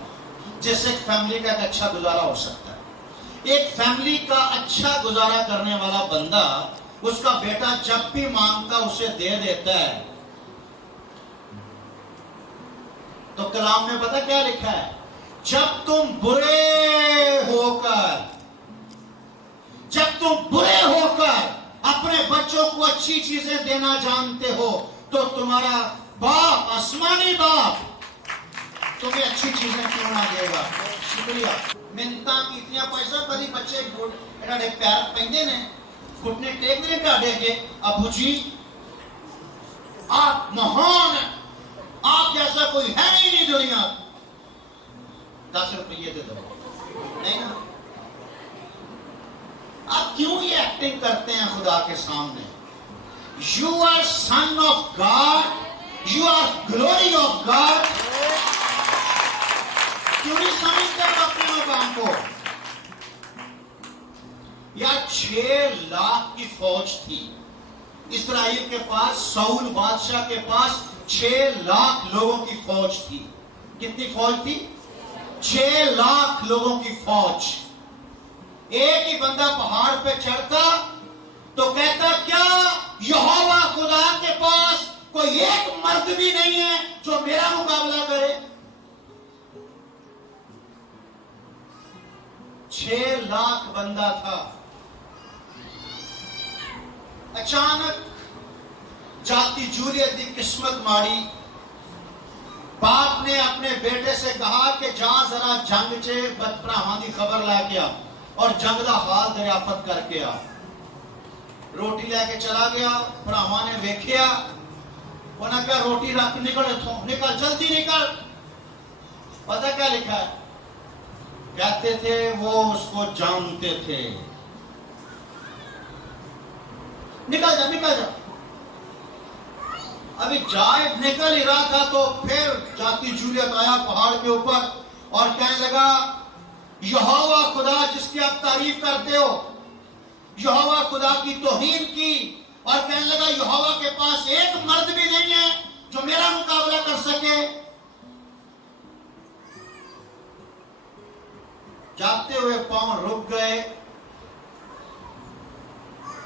جس سے ایک فیملی کا ایک اچھا گزارا ہو سکتا ہے۔ ایک فیملی کا اچھا گزارا کرنے والا بندہ، اس کا بیٹا جب بھی مانگتا اسے دے دیتا ہے۔ تو کلام میں پتہ کیا لکھا ہے؟ جب تم برے ہو کر اپنے بچوں کو اچھی چیزیں دینا جانتے ہو تو تمہارا باپ، آسمانی باپ، تمہیں اچھی چیزیں کیوں نہ دے گا۔ شکریہ۔ منتاں کیتیاں پیسہ کدی بچے اڑے پیار پہندے نے، گھٹنے ٹیک دے ڈاڈے کے ابو جی آپ مہان ہیں، آپ جیسا کوئی ہے ہی نہیں دنیا۔ 10 روپیے دے دو، نہیں نا؟ آپ کیوں یہ ایکٹنگ کرتے ہیں خدا کے سامنے؟ You are son of God, you are glory of God۔ کیوں نہیں سمجھتے آپ اپنے مقام کو؟ یار 6 لاکھ کی فوج تھی اسرائیل کے پاس، ساؤل بادشاہ کے پاس 6 لاکھ لوگوں کی فوج تھی۔ کتنی فوج تھی؟ 6 لاکھ لوگوں کی فوج۔ ایک ہی بندہ پہاڑ پہ چڑھتا تو کہتا کیا یہوہ خدا کے پاس کوئی ایک مرد بھی نہیں ہے جو میرا مقابلہ کرے؟ 6 لاکھ بندہ تھا۔ اچانک جاتی جولیت دی قسمت ماڑی، باپ نے اپنے بیٹے سے کہا کہ جا ذرا جنگ چے بھراواں دی خبر لے کے آ اور جنگ دا حال دریافت کر کے آ۔ روٹی لے کے چلا گیا، بھراواں نے ویکھیا، انہاں کہا روٹی رکھ، نکل اتھوں، نکل جلدی نکل۔ پتہ کیا لکھا ہے؟ کہتے تھے وہ اس کو جانتے تھے۔ نکل جا نکل جا۔ ابھی جائے نکل ہی رہا تھا تو پھر جاتی جولیت آیا پہاڑ کے اوپر اور کہنے لگا یہوہ خدا جس کی آپ تعریف کرتے ہو، یہوہ خدا کی توہین کی اور کہنے لگا یہوہ کے پاس ایک مرد بھی نہیں ہے جو میرا مقابلہ کر سکے۔ جاتے ہوئے پاؤں رک گئے۔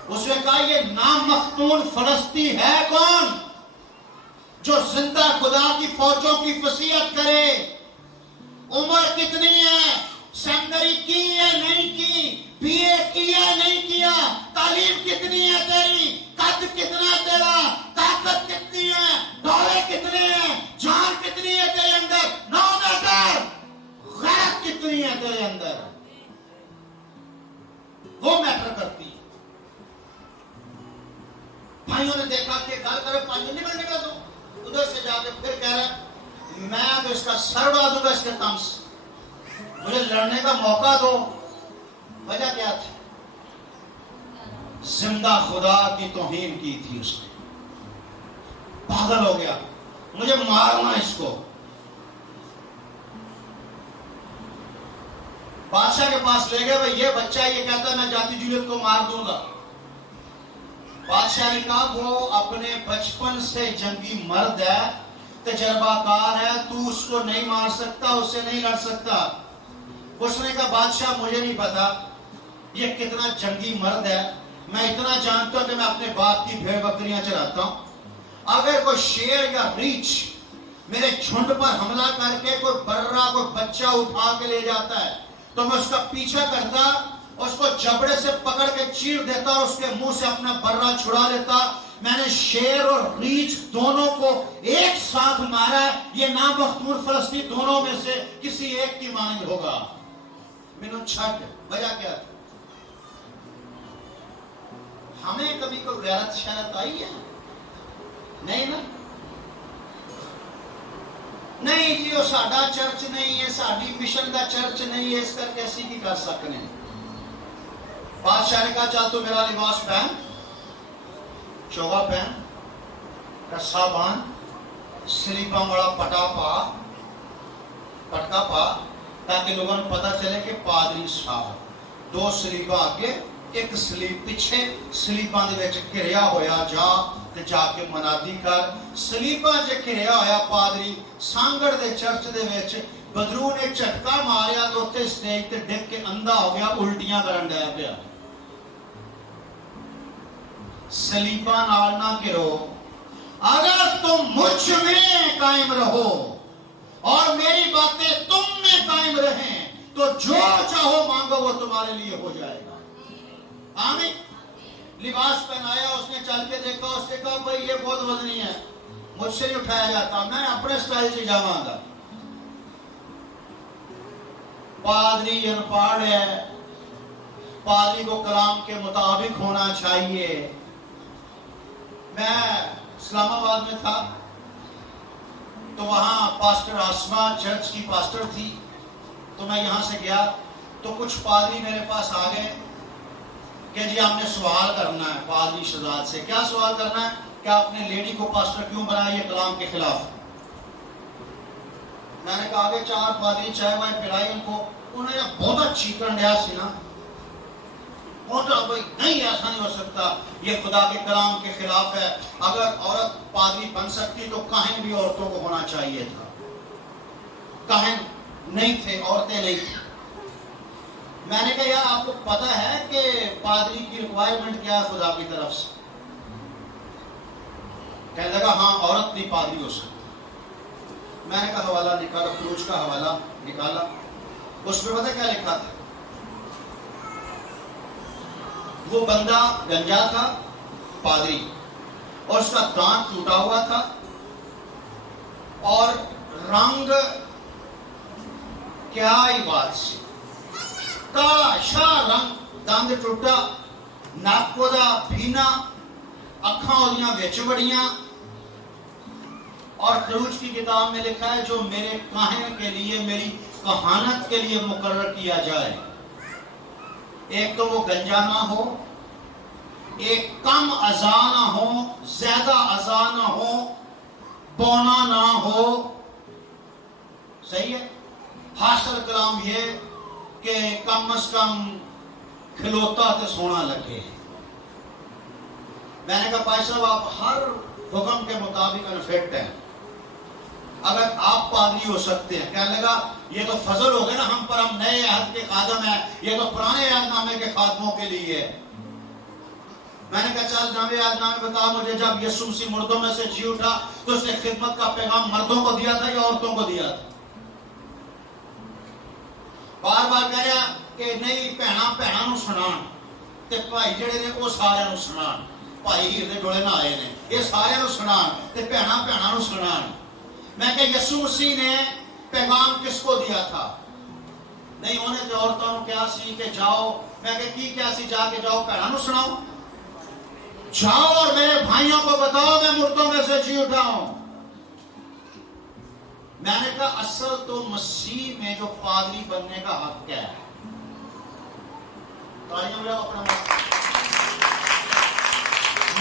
اس نے کہا یہ نامختون فلسطی ہے کون جو زندہ خدا کی فوجوں کی فصیحت کرے؟ عمر کتنی ہے؟ سیکنڈری کی ہے نہیں کی؟ بی اے کیا نہیں کیا؟ تعلیم کتنی ہے تیری؟ قد کتنا ہے تیرا؟ طاقت کتنی ہے؟ دولے کتنے ہیں؟ جان کتنی ہے تیرے اندر؟ نو نظر غیرت کتنی ہے تیرے اندر؟ وہ میٹر کرتی ہے۔ بھائیوں نے دیکھا کہ گھر کرے پانچوں نکل دو، ادھر سے جا کے پھر کہہ رہا ہے میں تو اس کا سر اڑا دوں گا اس کے کام سے، مجھے لڑنے کا موقع دو۔ وجہ کیا تھی؟ زندہ خدا کی توہین کی تھی اس نے۔ پاگل ہو گیا، مجھے مارنا اس کو۔ بادشاہ کے پاس لے گئے، بھئی یہ بچہ یہ کہتا ہے میں جاتی جولیت کو مار دوں گا۔ بادشاہ نے کہا وہ اپنے بچپن سے جنگی مرد ہے، تجربہ کار ہے، تو اس کو نہیں مار سکتا، اس سے نہیں لڑ سکتا۔ اس نے کہا بادشاہ مجھے نہیں پتا یہ کتنا جنگی مرد ہے، میں اتنا جانتا ہوں کہ میں اپنے باپ کی بھیڑ بکریاں چراتا ہوں۔ اگر کوئی شیر یا ریچھ میرے جھنڈ پر حملہ کر کے کوئی برا کوئی بچہ اٹھا کے لے جاتا ہے تو میں اس کا پیچھا کرتا، اس کو جبڑے سے پکڑ کے چیر دیتا اور اس کے منہ سے اپنا برا چھڑا لیتا۔ میں نے شیر اور ریچھ دونوں کو ایک ساتھ مارا ہے، یہ نامختور فلسطین دونوں میں سے کسی ایک کی مانند ہوگا۔ مینوں چھڈ، وجہ کیا تھی؟ ہمیں کبھی کوئی غیرت شرط آئی ہے؟ نہیں نا؟ نہیں جی وہ ساڈا چرچ نہیں ہے، ساڈی مشن دا چرچ نہیں ہے، اس کر کے اسی کی کر سکنے۔ بادشاہ نے کہا چل تو میرا لباس پہن، چوگا پہن، رسا بان، سلیپاں والا پٹکا پا، تاکہ لوگوں کو پتا چلے کہ پادری صاحب۔ 2 سلیپاں آگے، 1 سلیپ پیچھے، سلیپاں دے وچ گھریا ہویا جا کے منادی کر۔ سلیپاں جے گھریا ہویا پادری سانگڑ دے چرچ دے وچ بدرو نے جھٹکا ماریا تو تے سٹیج تے ڈگ کے اندھا ہو گیا، الٹیاں کرن ڈیا پیا۔ سلیپاں نال نہ گرو، اگر تم مجھ میں قائم رہو اور میری باتیں تم میں قائم رہیں تو جو چاہو مانگو وہ تمہارے لیے ہو جائے گا۔ آمین۔ لباس پہنایا، اس نے چل کے دیکھا، اس نے کہا بھائی یہ بہت وزنی ہے، مجھ سے نہیں اٹھایا جاتا، میں اپنے سٹائل سے جاواں گا۔ پادری انپڑھ ہے، پادری کو کلام کے مطابق ہونا چاہیے۔ میں اسلام آباد میں تھا تو وہاں پاسٹر آسما چرچ کی پاسٹر تھی، تو میں یہاں سے گیا تو کچھ پادری میرے پاس آ گئے کہ جی ہم نے سوال کرنا ہے پادری شہزاد سے۔ کیا سوال کرنا ہے؟ کہ آپ نے لیڈی کو پاسٹر کیوں بنایا؟ یہ کلام کے خلاف۔ میں نے کہا آگے 4 پادری چائے وائے پلائی ان کو، انہوں نے بہت چیکن ڈیا سی نا، بہت بھائی نہیں ایسا نہیں ہو سکتا، یہ خدا کے کلام کے خلاف ہے، اگر عورت پادری بن سکتی تو کاہن بھی عورتوں کو ہونا چاہیے تھا۔ کاہن نہیں تھے، عورتیں نہیں تھیں۔ میں نے کہا یار آپ کو پتا ہے کہ پادری کی ریکوائرمنٹ کیا ہے خدا کی طرف سے؟ کہنے لگا ہاں عورت بھی پادری ہو سکتی۔ میں نے کہا حوالہ نکالا، خروج کا حوالہ نکالا، اس میں پتہ کیا لکھا تھا؟ وہ بندہ گنجا تھا پادری، اور اس کا دانت ٹوٹا ہوا تھا، اور رنگ کیا ہی بات سی، کالا شاہ رنگ، دند ٹوٹا، نک دا بھینا، اکھاں اودیاں وچ وڑیاں، اور خروج کی کتاب میں لکھا ہے جو میرے کاہن کے لیے، میری کہانت کے لیے مقرر کیا جائے، ایک تو وہ گنجا نہ ہو، ایک کم ازا نہ ہو، زیادہ ازا نہ ہو، بونا نہ ہو، صحیح ہے؟ حاصل کلام یہ کہ کم از کم کھلوتا تو سونا لگے۔ میں نے کہا بھائی صاحب آپ ہر حکم کے مطابق انفٹ ہیں، اگر آپ پادری ہو سکتے ہیں۔ کہنے لگا یہ تو فضل ہو گئے نا ہم پر، ہم نئے عہد کے خادم ہیں، یہ تو پرانے عہد نامے کے خادموں کے لیے ہے۔ میں نے کہا چل نئے عہد نامے بتا مجھے، جب یسوع مسیح مردوں میں سے جی اٹھا تو اس نے خدمت کا پیغام مردوں کو دیا تھا یا عورتوں کو دیا تھا؟ بار بار کہہ رہا کہ نہیں بھیڑاں نوں سنان تے بھائی جڑے نے وہ سارے نوں سنان، بھائی ہیر دے ڈولے نہ آئے نے، یہ سارے نوں سنان تے بھیڑاں نوں سنان۔ میں کہ یسوع مسیح نے پیغام کس کو دیا تھا؟ نہیں انہیں تو عورتوں کو کیا سی کہ جاؤ، میں کہ کی کیا سی، جا کے جاؤ بھیڑاں نوں سناؤ، جاؤ اور میرے بھائیوں کو بتاؤ میں مردوں میں سے جی اٹھا ہوں۔ میں نے کہا اصل تو مسیح میں جو پادری بننے کا حق ہے،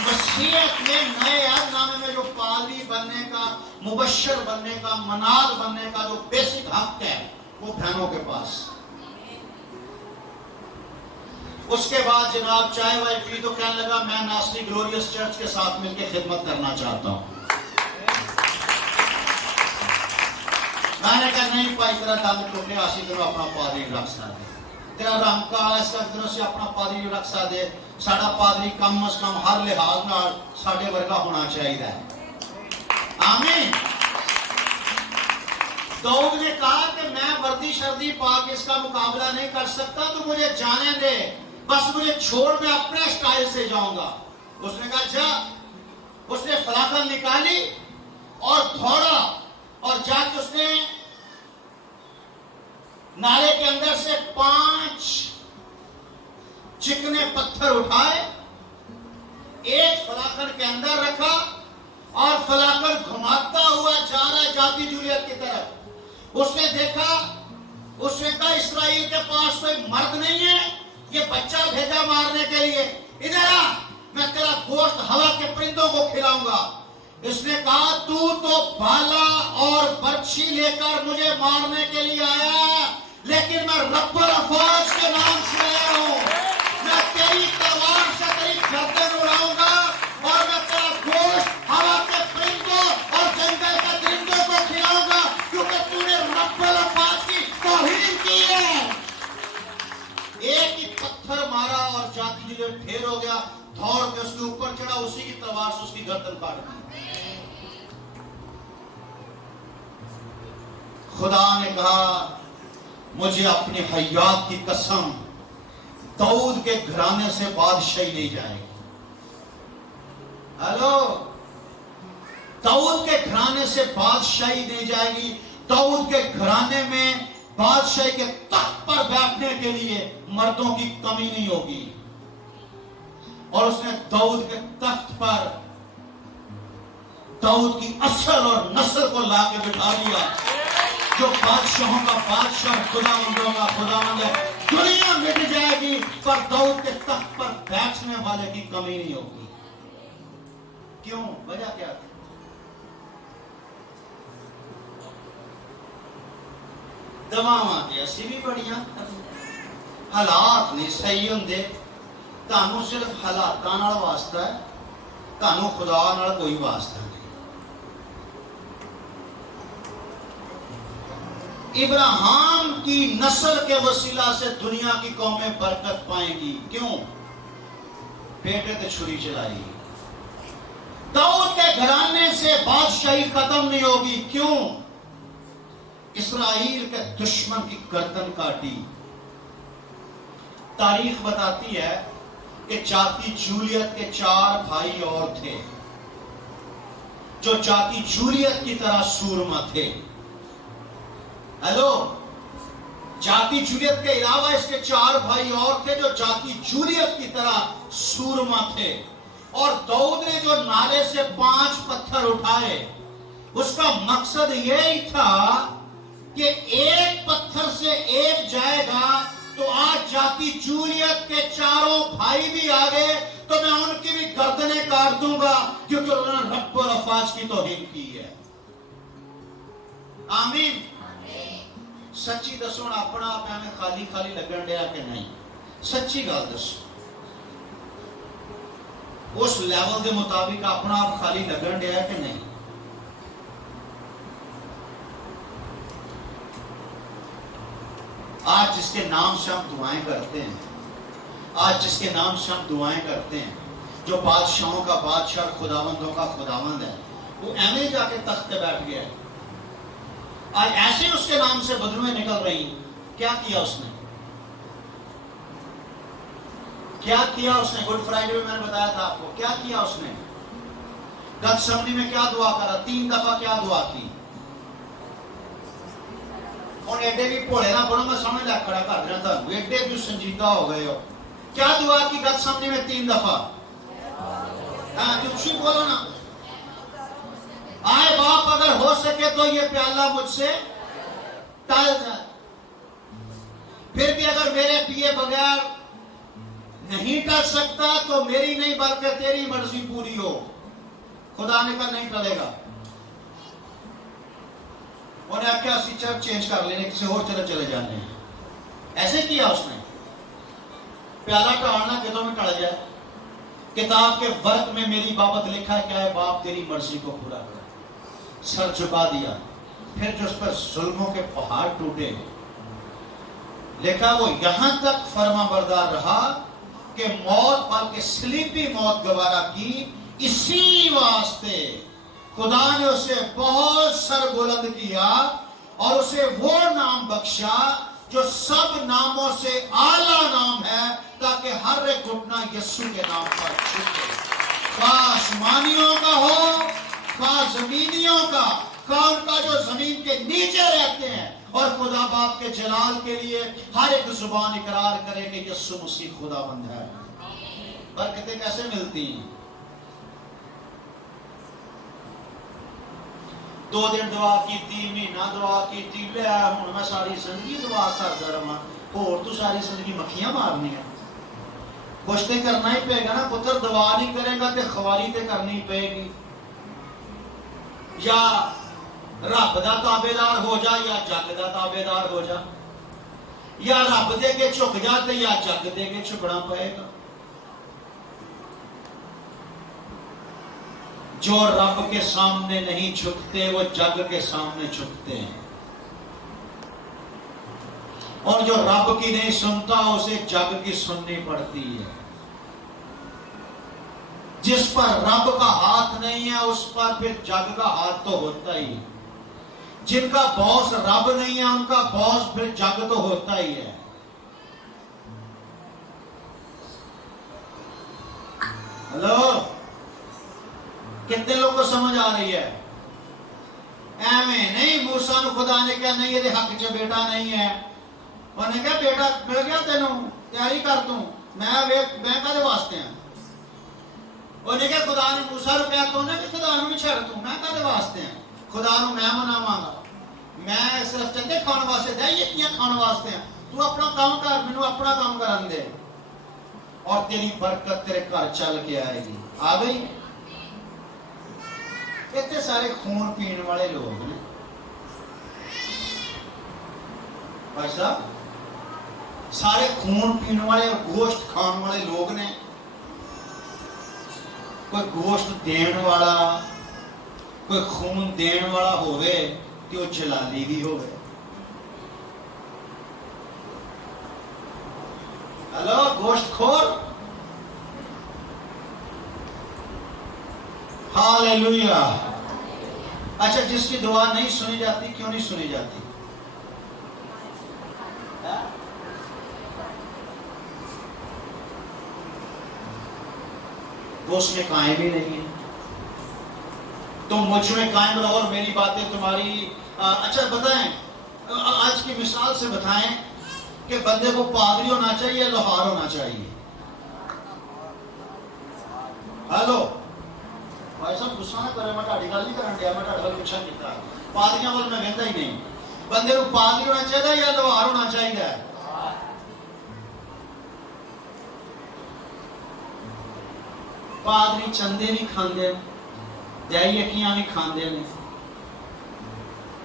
مسیحیت میں نئے عہد نامے میں جو پادری بننے کا، مبشر بننے کا، منال بننے کا جو بیسک حق ہے وہ بہنوں کے پاس۔ اس کے بعد جناب چائے وائے پی تو کہنے لگا میں ناصری گلوریس چرچ کے ساتھ مل کے خدمت کرنا چاہتا ہوں۔ میں نے کہا نہیں پائی تیرا دم ٹوٹے آسی تیرا اپنا پادری رکھ سا دے، تیرا رنگ کالا اس کا دنوں سے اپنا پادری رکھ سا دے، ساڑا پادری کم از کم ہر لحاظ نہ ساڑے ورگا ہونا چاہیے۔ آمین۔ داؤد نے کہا کہ میں وردی شردی پا کے اس کا مقابلہ نہیں کر سکتا، تو مجھے جانے دے، بس مجھے چھوڑ میں اپنے سٹائل سے جاؤں گا۔ اس نے کہا جا، اس نے فلاخن نکالی اور دوڑا اور جا کے اس نے نالے کے اندر سے 5 چکنے پتھر اٹھائے، ایک فلاخن کے اندر رکھا اور فلاخن گھماتا ہوا جا رہا ہے جاتی جولیت کی طرف۔ اس نے دیکھا، اس نے کہا اسرائیل کے پاس کوئی مرد نہیں ہے، یہ بچہ بھیجا مارنے کے لیے، ادھر آ، میں تیرا گوشت ہوا کے پرندوں کو کھلاؤں گا۔ اس نے کہا تو بھالا اور برچھی لے کر مجھے مارنے کے لیے آیا، لیکن میں رب الافواج کے نام سے آیا ہوں، میں تیری تلوار سے تیری گردن اڑاؤں گا اور میں تیرا گوشت ہوا کے پرندوں اور جنگل کے درندوں کو کھلاؤں گا، کیونکہ تو نے رب الافواج کی توہین کی ہے۔ ایک ہی پتھر مارا اور جاتی جو ڈھیر ہو گیا، دوڑ کے اس کے اوپر چڑھا، اسی کی تلوار سے اس کی گردن کاٹ دی۔ خدا نے کہا مجھے اپنی حیات کی قسم، داؤد کے گھرانے سے بادشاہی نہیں جائے گی۔ ہلو، داؤد کے گھرانے سے بادشاہی نہیں جائے گی۔ داؤد کے گھرانے میں بادشاہی کے تخت پر بیٹھنے کے لیے مردوں کی کمی نہیں ہوگی۔ اور اس نے داؤد کے تخت پر داؤد کی اصل اور نسل کو لا کے بٹھا دیا، جو بادشاہوں کا بادشاہ، خداوندوں کا خداوند ہے۔ دنیا مٹ جائے گی پر داؤد کے تخت پر بیٹھنے والے کی کمی نہیں ہوگی۔ کیوں؟ وجہ کیا ہے؟ دماواں کے اسی بھی بڑیاں حالات نہیں صحیح ہوندے، تانوں صرف حالاتاں نال واسطہ ہے، تانوں خدا نال کوئی واسطہ نہیں۔ ابراہیم کی نسل کے وسیلہ سے دنیا کی قومیں برکت پائیں گی۔ کیوں؟ بیٹے تے چھری چلائی۔ داؤد کے گھرانے سے بادشاہی ختم نہیں ہوگی۔ کیوں؟ اسرائیل کے دشمن کی گردن کاٹی۔ تاریخ بتاتی ہے کہ جاتی جولیت کے 4 بھائی اور تھے جو جاتی جولیت کی طرح سورما تھے۔ ہیلو، جاتی جولیت کے علاوہ اس کے 4 بھائی اور تھے جو جاتی جولیت کی طرح سورما تھے۔ اور داؤد نے جو نالے سے 5 پتھر اٹھائے، اس کا مقصد یہی تھا کہ ایک پتھر سے ایک جائے گا تو آج جاتی جولیت کے 4 بھائی بھی آ گئے تو میں ان کی بھی گردنیں کاٹ دوں گا، کیونکہ انہوں نے رب الافواج کی توہین کی ہے۔ آمین۔ سچی دسو اپنا آپ میں خالی خالی لگن ڈیا کہ نہیں؟ سچی گل دسو، اس لیول دے مطابق اپنا آپ خالی لگن ڈیا کہ نہیں؟ آج جس کے نام سے ہم دعائیں کرتے ہیں، آج جس کے نام سے ہم دعائیں کرتے ہیں، جو بادشاہوں کا بادشاہ، خداوندوں کا خداوند ہے، وہ ایویں جا کے تخت پہ بیٹھ گیا ہے۔ آج ایسے اس کے نام سے بدلویں نکل رہی ہیں۔ کیا کیا اس نے؟ کیا کیا اس نے؟ گڈ فرائیڈے میں نے بتایا تھا آپ کو، کیا کیا اس نے؟ گتسمنی میں کیا دعا کرا؟ 3 دفعہ کیا دعا کی؟ اور ایڈے بھی پوڑے نہ بڑھو، میں سامنے لگ کھڑا کر رہا تھا، ایڈے بھی سنجیدہ ہو گئے ہو۔ کیا دعا کی گتسمنی میں 3 دفعہ؟ ہاں کچھ بولو نا۔ آئے باپ اگر ہو سکے تو یہ پیالہ مجھ سے ٹال جائے، پھر بھی اگر میرے پیے بغیر نہیں ٹل سکتا تو میری نہیں بلکہ تیری مرضی پوری ہو۔ خدا نے کہا نہیں ٹلے گا۔ انہیں کیا اسی چرچ چینج کر لینے، کسی اور طرف چلے جانے ہیں۔ ایسے کیا اس نے۔ پیالہ ٹالنا کتوں میں ٹل جائے؟ کتاب کے ورق میں میری بابت لکھا ہے، کیا ہے باپ تیری مرضی کو پورا کر۔ سر جھکا دیا، پھر جو اس پر ظلموں کے پہاڑ ٹوٹے، لکھا وہ یہاں تک فرما بردار رہا کہ موت بلکہ صلیبی موت گوارا کی، اسی واسطے خدا نے اسے بہت سر بلند کیا اور اسے وہ نام بخشا جو سب ناموں سے اعلیٰ نام ہے، تاکہ ہر ایک گھٹنا یسوع کے نام پر جھکے۔ خواہ آسمانیوں کا ہو خواہ زمینیوں کا، خواہ ان کا جو زمین کے نیچے رہتے ہیں، اور خدا باپ کے جلال کے لیے ہر ایک زبان اقرار کرے کہ یسوع مسیح خدا بند ہے۔ برکتیں کیسے ملتی ہیں؟ 2 دن دعا کی، مہینہ دعا کی، لے ہوں میں ساری زندگی دعا کرتا رہا، اور تو ساری زندگی مکھیاں مارنی ہے۔ کچھ تو کرنا ہی پے گا نا پتر، دعا نہیں کرے گا تو خواری تو کرنی پے گی۔ یا رب دا تابے دار ہو جا یا جگ دا تابے دار ہو جا، یا رب دے کے جھک جا تے یا جگ دے کے جھکنا پائے گا۔ جو رب کے سامنے نہیں جھکتے وہ جگ کے سامنے جھکتے ہیں، اور جو رب کی نہیں سنتا اسے جگ کی سننی پڑتی ہے۔ جس پر رب کا ہاتھ نہیں ہے اس پر پھر جگ کا ہاتھ تو ہوتا ہی ہے۔ جن کا باس رب نہیں ہے ان کا باس پھر جگ تو ہوتا ہی ہے۔ ہلو، کتنے لوگ کو سمجھ آ رہی ہے؟ ایویں نہیں، موسیٰ نے خدا نے کہا نہیں یہ حق چ بیٹا نہیں ہے، انہوں نے کہا بیٹا مل گیا تینوں، تیاری کر توں، میں کدے واسطے ہیں؟ انہوں نے کہا خدا نے موسیٰ نے کہا تو نے کہ خدا نے چھڑ توں، میں کدے واسطے ہیں؟ خدا نو میں مناواں گا، میں صرف چندے کھان واسطے دے یتیاں کھان واسطے ہیں، تو اپنا کام کر، مینوں اپنا کام کرن دے، اور تیری برکت تیرے گھر چل کے آئے گی۔ آ گئی؟ اتنے سارے خون پین والے لوگ ہیں بھائی صاحب، سارے خون پین والے اور گوشت کھان والے لوگ نے۔ کوئی گوشت دین والا، کوئی خون دین والا ہوئے کہ وہ جلالی بھی ہوئے۔ ہلو، گوشت خور، ہاللیلویہ۔ اچھا، جس کی دعا نہیں سنی جاتی، کیوں نہیں سنی جاتی؟ وہ اس میں قائم ہی نہیں ہے۔ تم مجھ میں قائم رہو اور میری باتیں تمہاری۔ اچھا بتائیں، آج کی مثال سے بتائیں کہ بندے کو پادری ہونا چاہیے، لوہار ہونا چاہیے؟ ہلو بھائی صاحب، غصہ نہ کرے، میں تہاڈی گل نہیں کرن دیا، میں تہاڈے ول پوچھا کیتا، پادریاں ول میں ویندا ہی نہیں۔ بندے کو پادری ہونا چاہیے یا لوہار ہونا چاہیے؟ پادری چندے بھی کھاندے، دیہیکیاں بھی کھاندے نے۔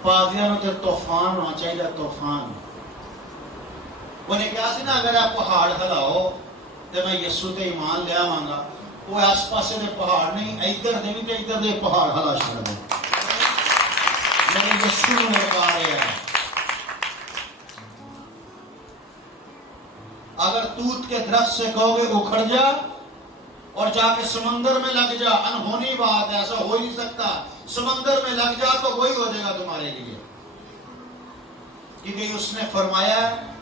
پادریاں نو تے طوفان ہونا چاہیے، طوفان۔ انہیں کہا سی نا اگر آپ پہاڑ ہلاؤ تو میں یسوع تے ایمان لے آواں گا، وہ آس پاسے دے پہاڑ نہیں، ادھر دے بھی تے ادھر دے پہاڑ ہلا چھڑ دے، میرے یسوع نے لگا رہے ہیں۔ اگر توت کے درخت سے کہو گے اکھڑ جا اور جا کے سمندر میں لگ جا، انہونی بات ہے، ایسا ہو ہی نہیں سکتا۔ سمندر میں لگ جا تو وہی ہو جائے گا تمہارے لیے، کیونکہ اس نے فرمایا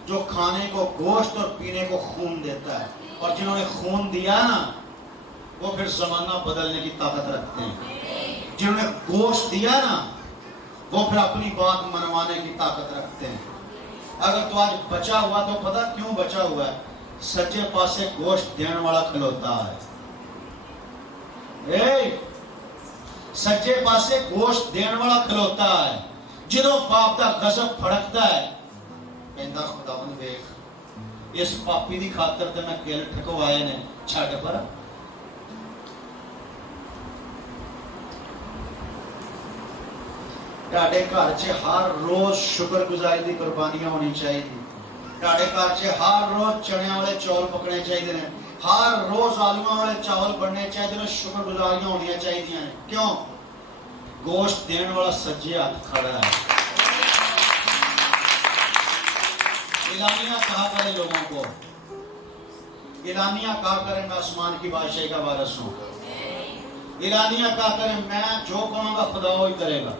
جو کھانے کو گوشت اور پینے کو خون دیتا ہے، اور جنہوں نے خون دیا نا وہ پھر زمانہ بدلنے کی طاقت رکھتے ہیں۔ جنہوں نے گوشت دیا نا وہ پھر اپنی بات منوانے کی طاقت رکھتے ہیں۔ اگر تو آج بچا ہوا تو پتہ کیوں بچا ہوا ہے؟ سجے پاسے گوشت دین والا کھلوتا ہے۔ سجے پاسے گوشت دین والا کھلوتا ہے، جدوں باپ دا غضب بھڑکتا ہے، کہندا خداوند ویکھ اس پاپی دی خاطر تے میں گل ٹھکوائے نے، چھڈ پر۔ تہاڈے گھر 'چ ہر روز شکر گزاری دی قربانیاں ہونی چاہیے۔ تہاڈے گھر 'چ ہر روز چنیاں والے چول پکنے چاہیے نے، ہر روز آلوਆਂ والے چاول بننے چاہیے نے، شکر گزاریاں ہونی چاہیے ہیں۔ کیوں؟ گوشت دین والا سجے ہاتھ کھڑا ہے۔ اعلانیہ کہا کرے لوگوں کو، اعلانیہ کہا کرے میں آسمان کی بادشاہی کا وارث ہوں۔ اعلانیہ کہا کرے میں جو کہوں گا خدا وہی کرے گا۔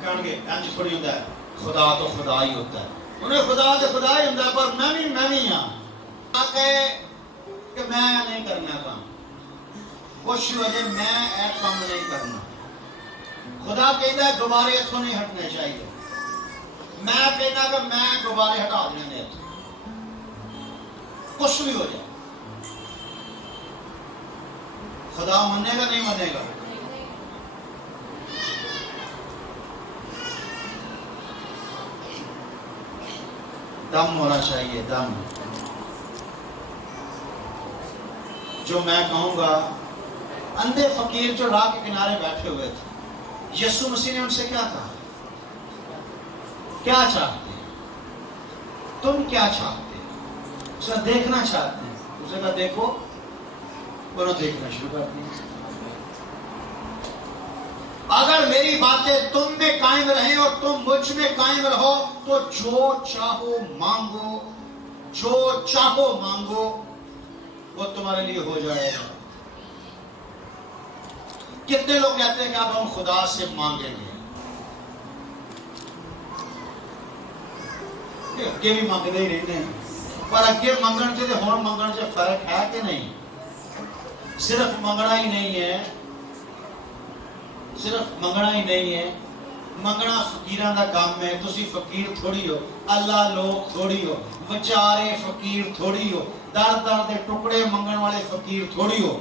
کہن گے انج تھوڑی ہوتا ہے، خدا تو خدا ہی ہوتا ہے، انہیں خدا تو خدا ہی ہوتا ہے، پر میں بھی ہاں۔ کہ میں نہیں کرنا کام، خوش وجہ میں اے کام نہیں کرنا. خدا کہتا ہے گبارے اتوں نہیں ہٹنے چاہیے، میں کہتا کہ میں گبارے ہٹا دینے کچھ بھی ہو جائے. خدا مانے گا نہیں مانے گا؟ دم ہونا چاہیے، دم. جو میں کہوں گا، اندھے فقیر جو راہ کے کنارے بیٹھے ہوئے تھے، یسوع مسیح نے ان سے کیا کہا؟ کیا چاہتے ہیں تم؟ کیا چاہتے ہیں؟ اسے دیکھنا چاہتے ہیں. اسے کہا دیکھو. انہوں نے دیکھنا شروع کر دیا. اگر میری باتیں تم میں قائم رہیں اور تم مجھ میں قائم رہو تو جو چاہو مانگو، جو چاہو مانگو وہ تمہارے لیے ہو جائے گا. کتنے لوگ کہتے ہیں کہ اب ہم خدا سے مانگیں گے؟ اگے بھی مانگتے ہی رہتے ہیں، پر اگے منگن سے ہون منگن سے فرق ہے کہ نہیں؟ صرف منگنا ہی نہیں ہے، صرف منگنا ہی نہیں ہے. منگنا فقیراں دا کام ہے. تسی فقیر تھوڑی ہو، اللہ لوگ تھوڑی ہو، بچارے فقیر تھوڑی ہو، در در دے ٹکڑے منگن والے فقیر تھوڑی ہو.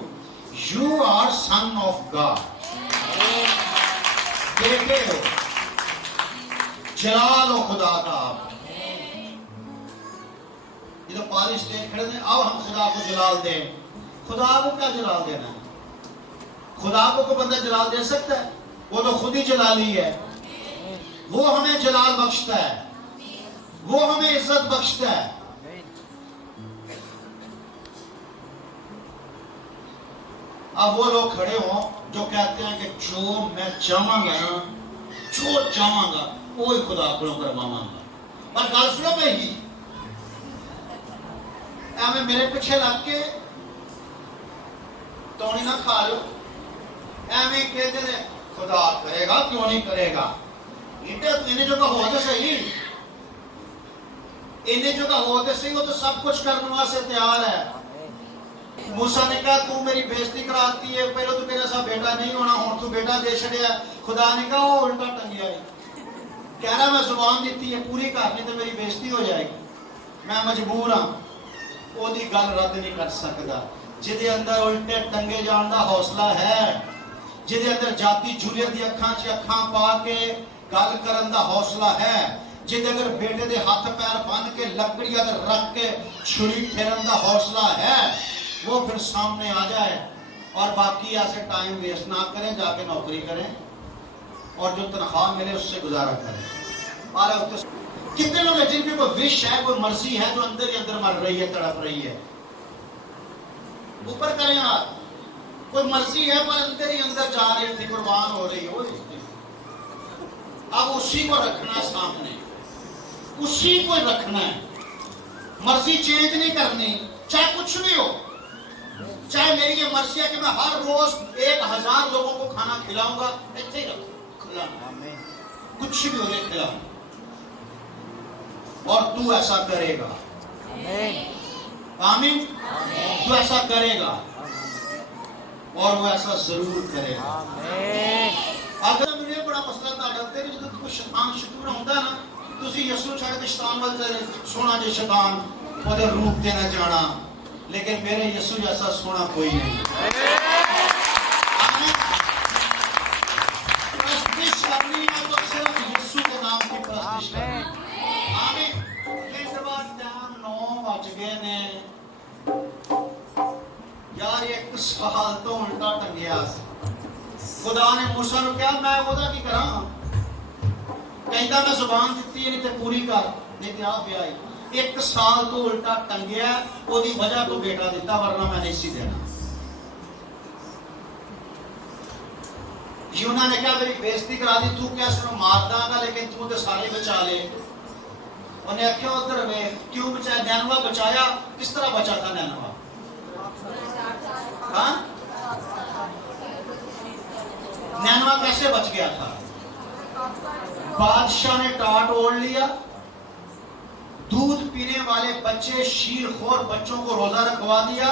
You are son of God. بیٹے ہو، جلال ہو خدا کا. آپ یہ تو پارش دے کھڑے ہیں، اب ہم خدا کو جلال دیں. خدا کو کیا جلال دینا ہے؟ خدا کو کوئی بندہ جلال دے سکتا ہے؟ وہ تو خود ہی جلالی ہے. وہ ہمیں جلال بخشتا ہے، وہ ہمیں عزت بخشتا ہے. اب وہ لوگ کھڑے ہوں جو کہتے ہیں کہ جو میں چاہاں گا نا، جو چاہاں گا وہی خدا کو کرواواں گا. پر گل سنو میری، ایویں میرے پیچھے لگ کے توڑی نہ کھا لو. ایویں کہتے ہیں خدا کرے گا، کیوں نہیں کرے گا؟ انہیں جو کہ ہو تو صحیح، انہیں جو کہ ہو تو صحیح، وہ تو سب کچھ کرنے واسطے تیار ہے. موسیٰ نے کہا تو میری بےزتی کراتی ہے، پہلے تو میرا سا بیٹا نہیں ہونا، ہوں تو بیٹا دے چھڑیا. خدا نے کہا وہ الٹا ٹنگیا ہے، کہہ رہا میں زبان دیتی ہے پوری کرنی تو میری بےزتی ہو جائے گی، میں مجبور ہاں. وہ دی گل رد نہیں کر سکتا. جدے اندر الٹے ٹنگے جان دا حوصلہ ہے، جدے اندر جاتی جھولے دی اکھاں چ اکھاں پا کے گل کرن دا حوصلہ ہے، جدے اگر بیٹے دے ہاتھ پیر بن کے لکڑیاں تے رکھ کے چھری پھیرن دا حوصلہ ہے، وہ پھر سامنے آ جائے. اور باقی ایسے ٹائم ویسٹ نہ کریں، جا کے نوکری کریں اور جو تنخواہ ملے اس سے گزارا کریں. کتنے لوگ ہیں جن کی کوئی وش ہے، کوئی مرضی ہے جو اندر ہی اندر مر رہی ہے، تڑپ رہی ہے؟ اوپر کریں آپ. کوئی مرضی ہے پر اندر ہی اندر جا رہی تھی، قربان ہو رہی ہو. اب اسی کو رکھنا سامنے، اسی کو رکھنا ہے. مرضی چینج نہیں کرنی، چاہے کچھ بھی ہو. چاہے میری یہ مرضی ہے کہ میں ہر روز 1000 لوگوں کو کھانا کھلاؤں گا، ایسے ہی رکھوں کھلانا، کچھ بھی ہو جائے کھلاؤں. اور تو ایسا کرے گا. آمین. تو ایسا کرے گا اور وہ ایسا ضرور کرے گا. اگر مجھے بڑا مسئلہ تھا ڈرتے ہیں جب کوئی شیطان شکر ہوتا ہے نا، تو اسی یسوع چھڑ کے شیطان بولتے سونا جی شیطان وہ روپ دینا جانا، لیکن میرے یسوع جیسا سونا کوئی نہیں. پرستش کرنی ہے تو صرف یسوع کے نام کی پرستش کرنی. آمین. اس بات ٹائم 9 بج گئے نے یار. ایک سوال تو الٹا ٹنگیا. خدا نے موسیٰ کو کہا میں وہاں کی کراں؟ کہتا میں زبان دیتی ہے نہیں تے پوری کر، نہیں تے آپ بھی آئی. 1 سال تو الٹا ٹنگیا، وہ دی وجہ تو بیٹا دیتا، ورنہ میں نہیں سی دینا. یونا نے کہا میری بےزتی کرا دی، تو کیا سنو مار داں گا لیکن تو تے سارے بچا لے. انہیں آخیا ادھر میں کیوں بچایا؟ نینوا بچایا. کس طرح بچا تھا نینوا؟ ہاں نینوا کیسے بچ گیا تھا؟ بادشاہ نے ٹاٹ اوڑھ لیا، دودھ پینے والے بچے شیر خور بچوں کو روزہ رکھوا دیا،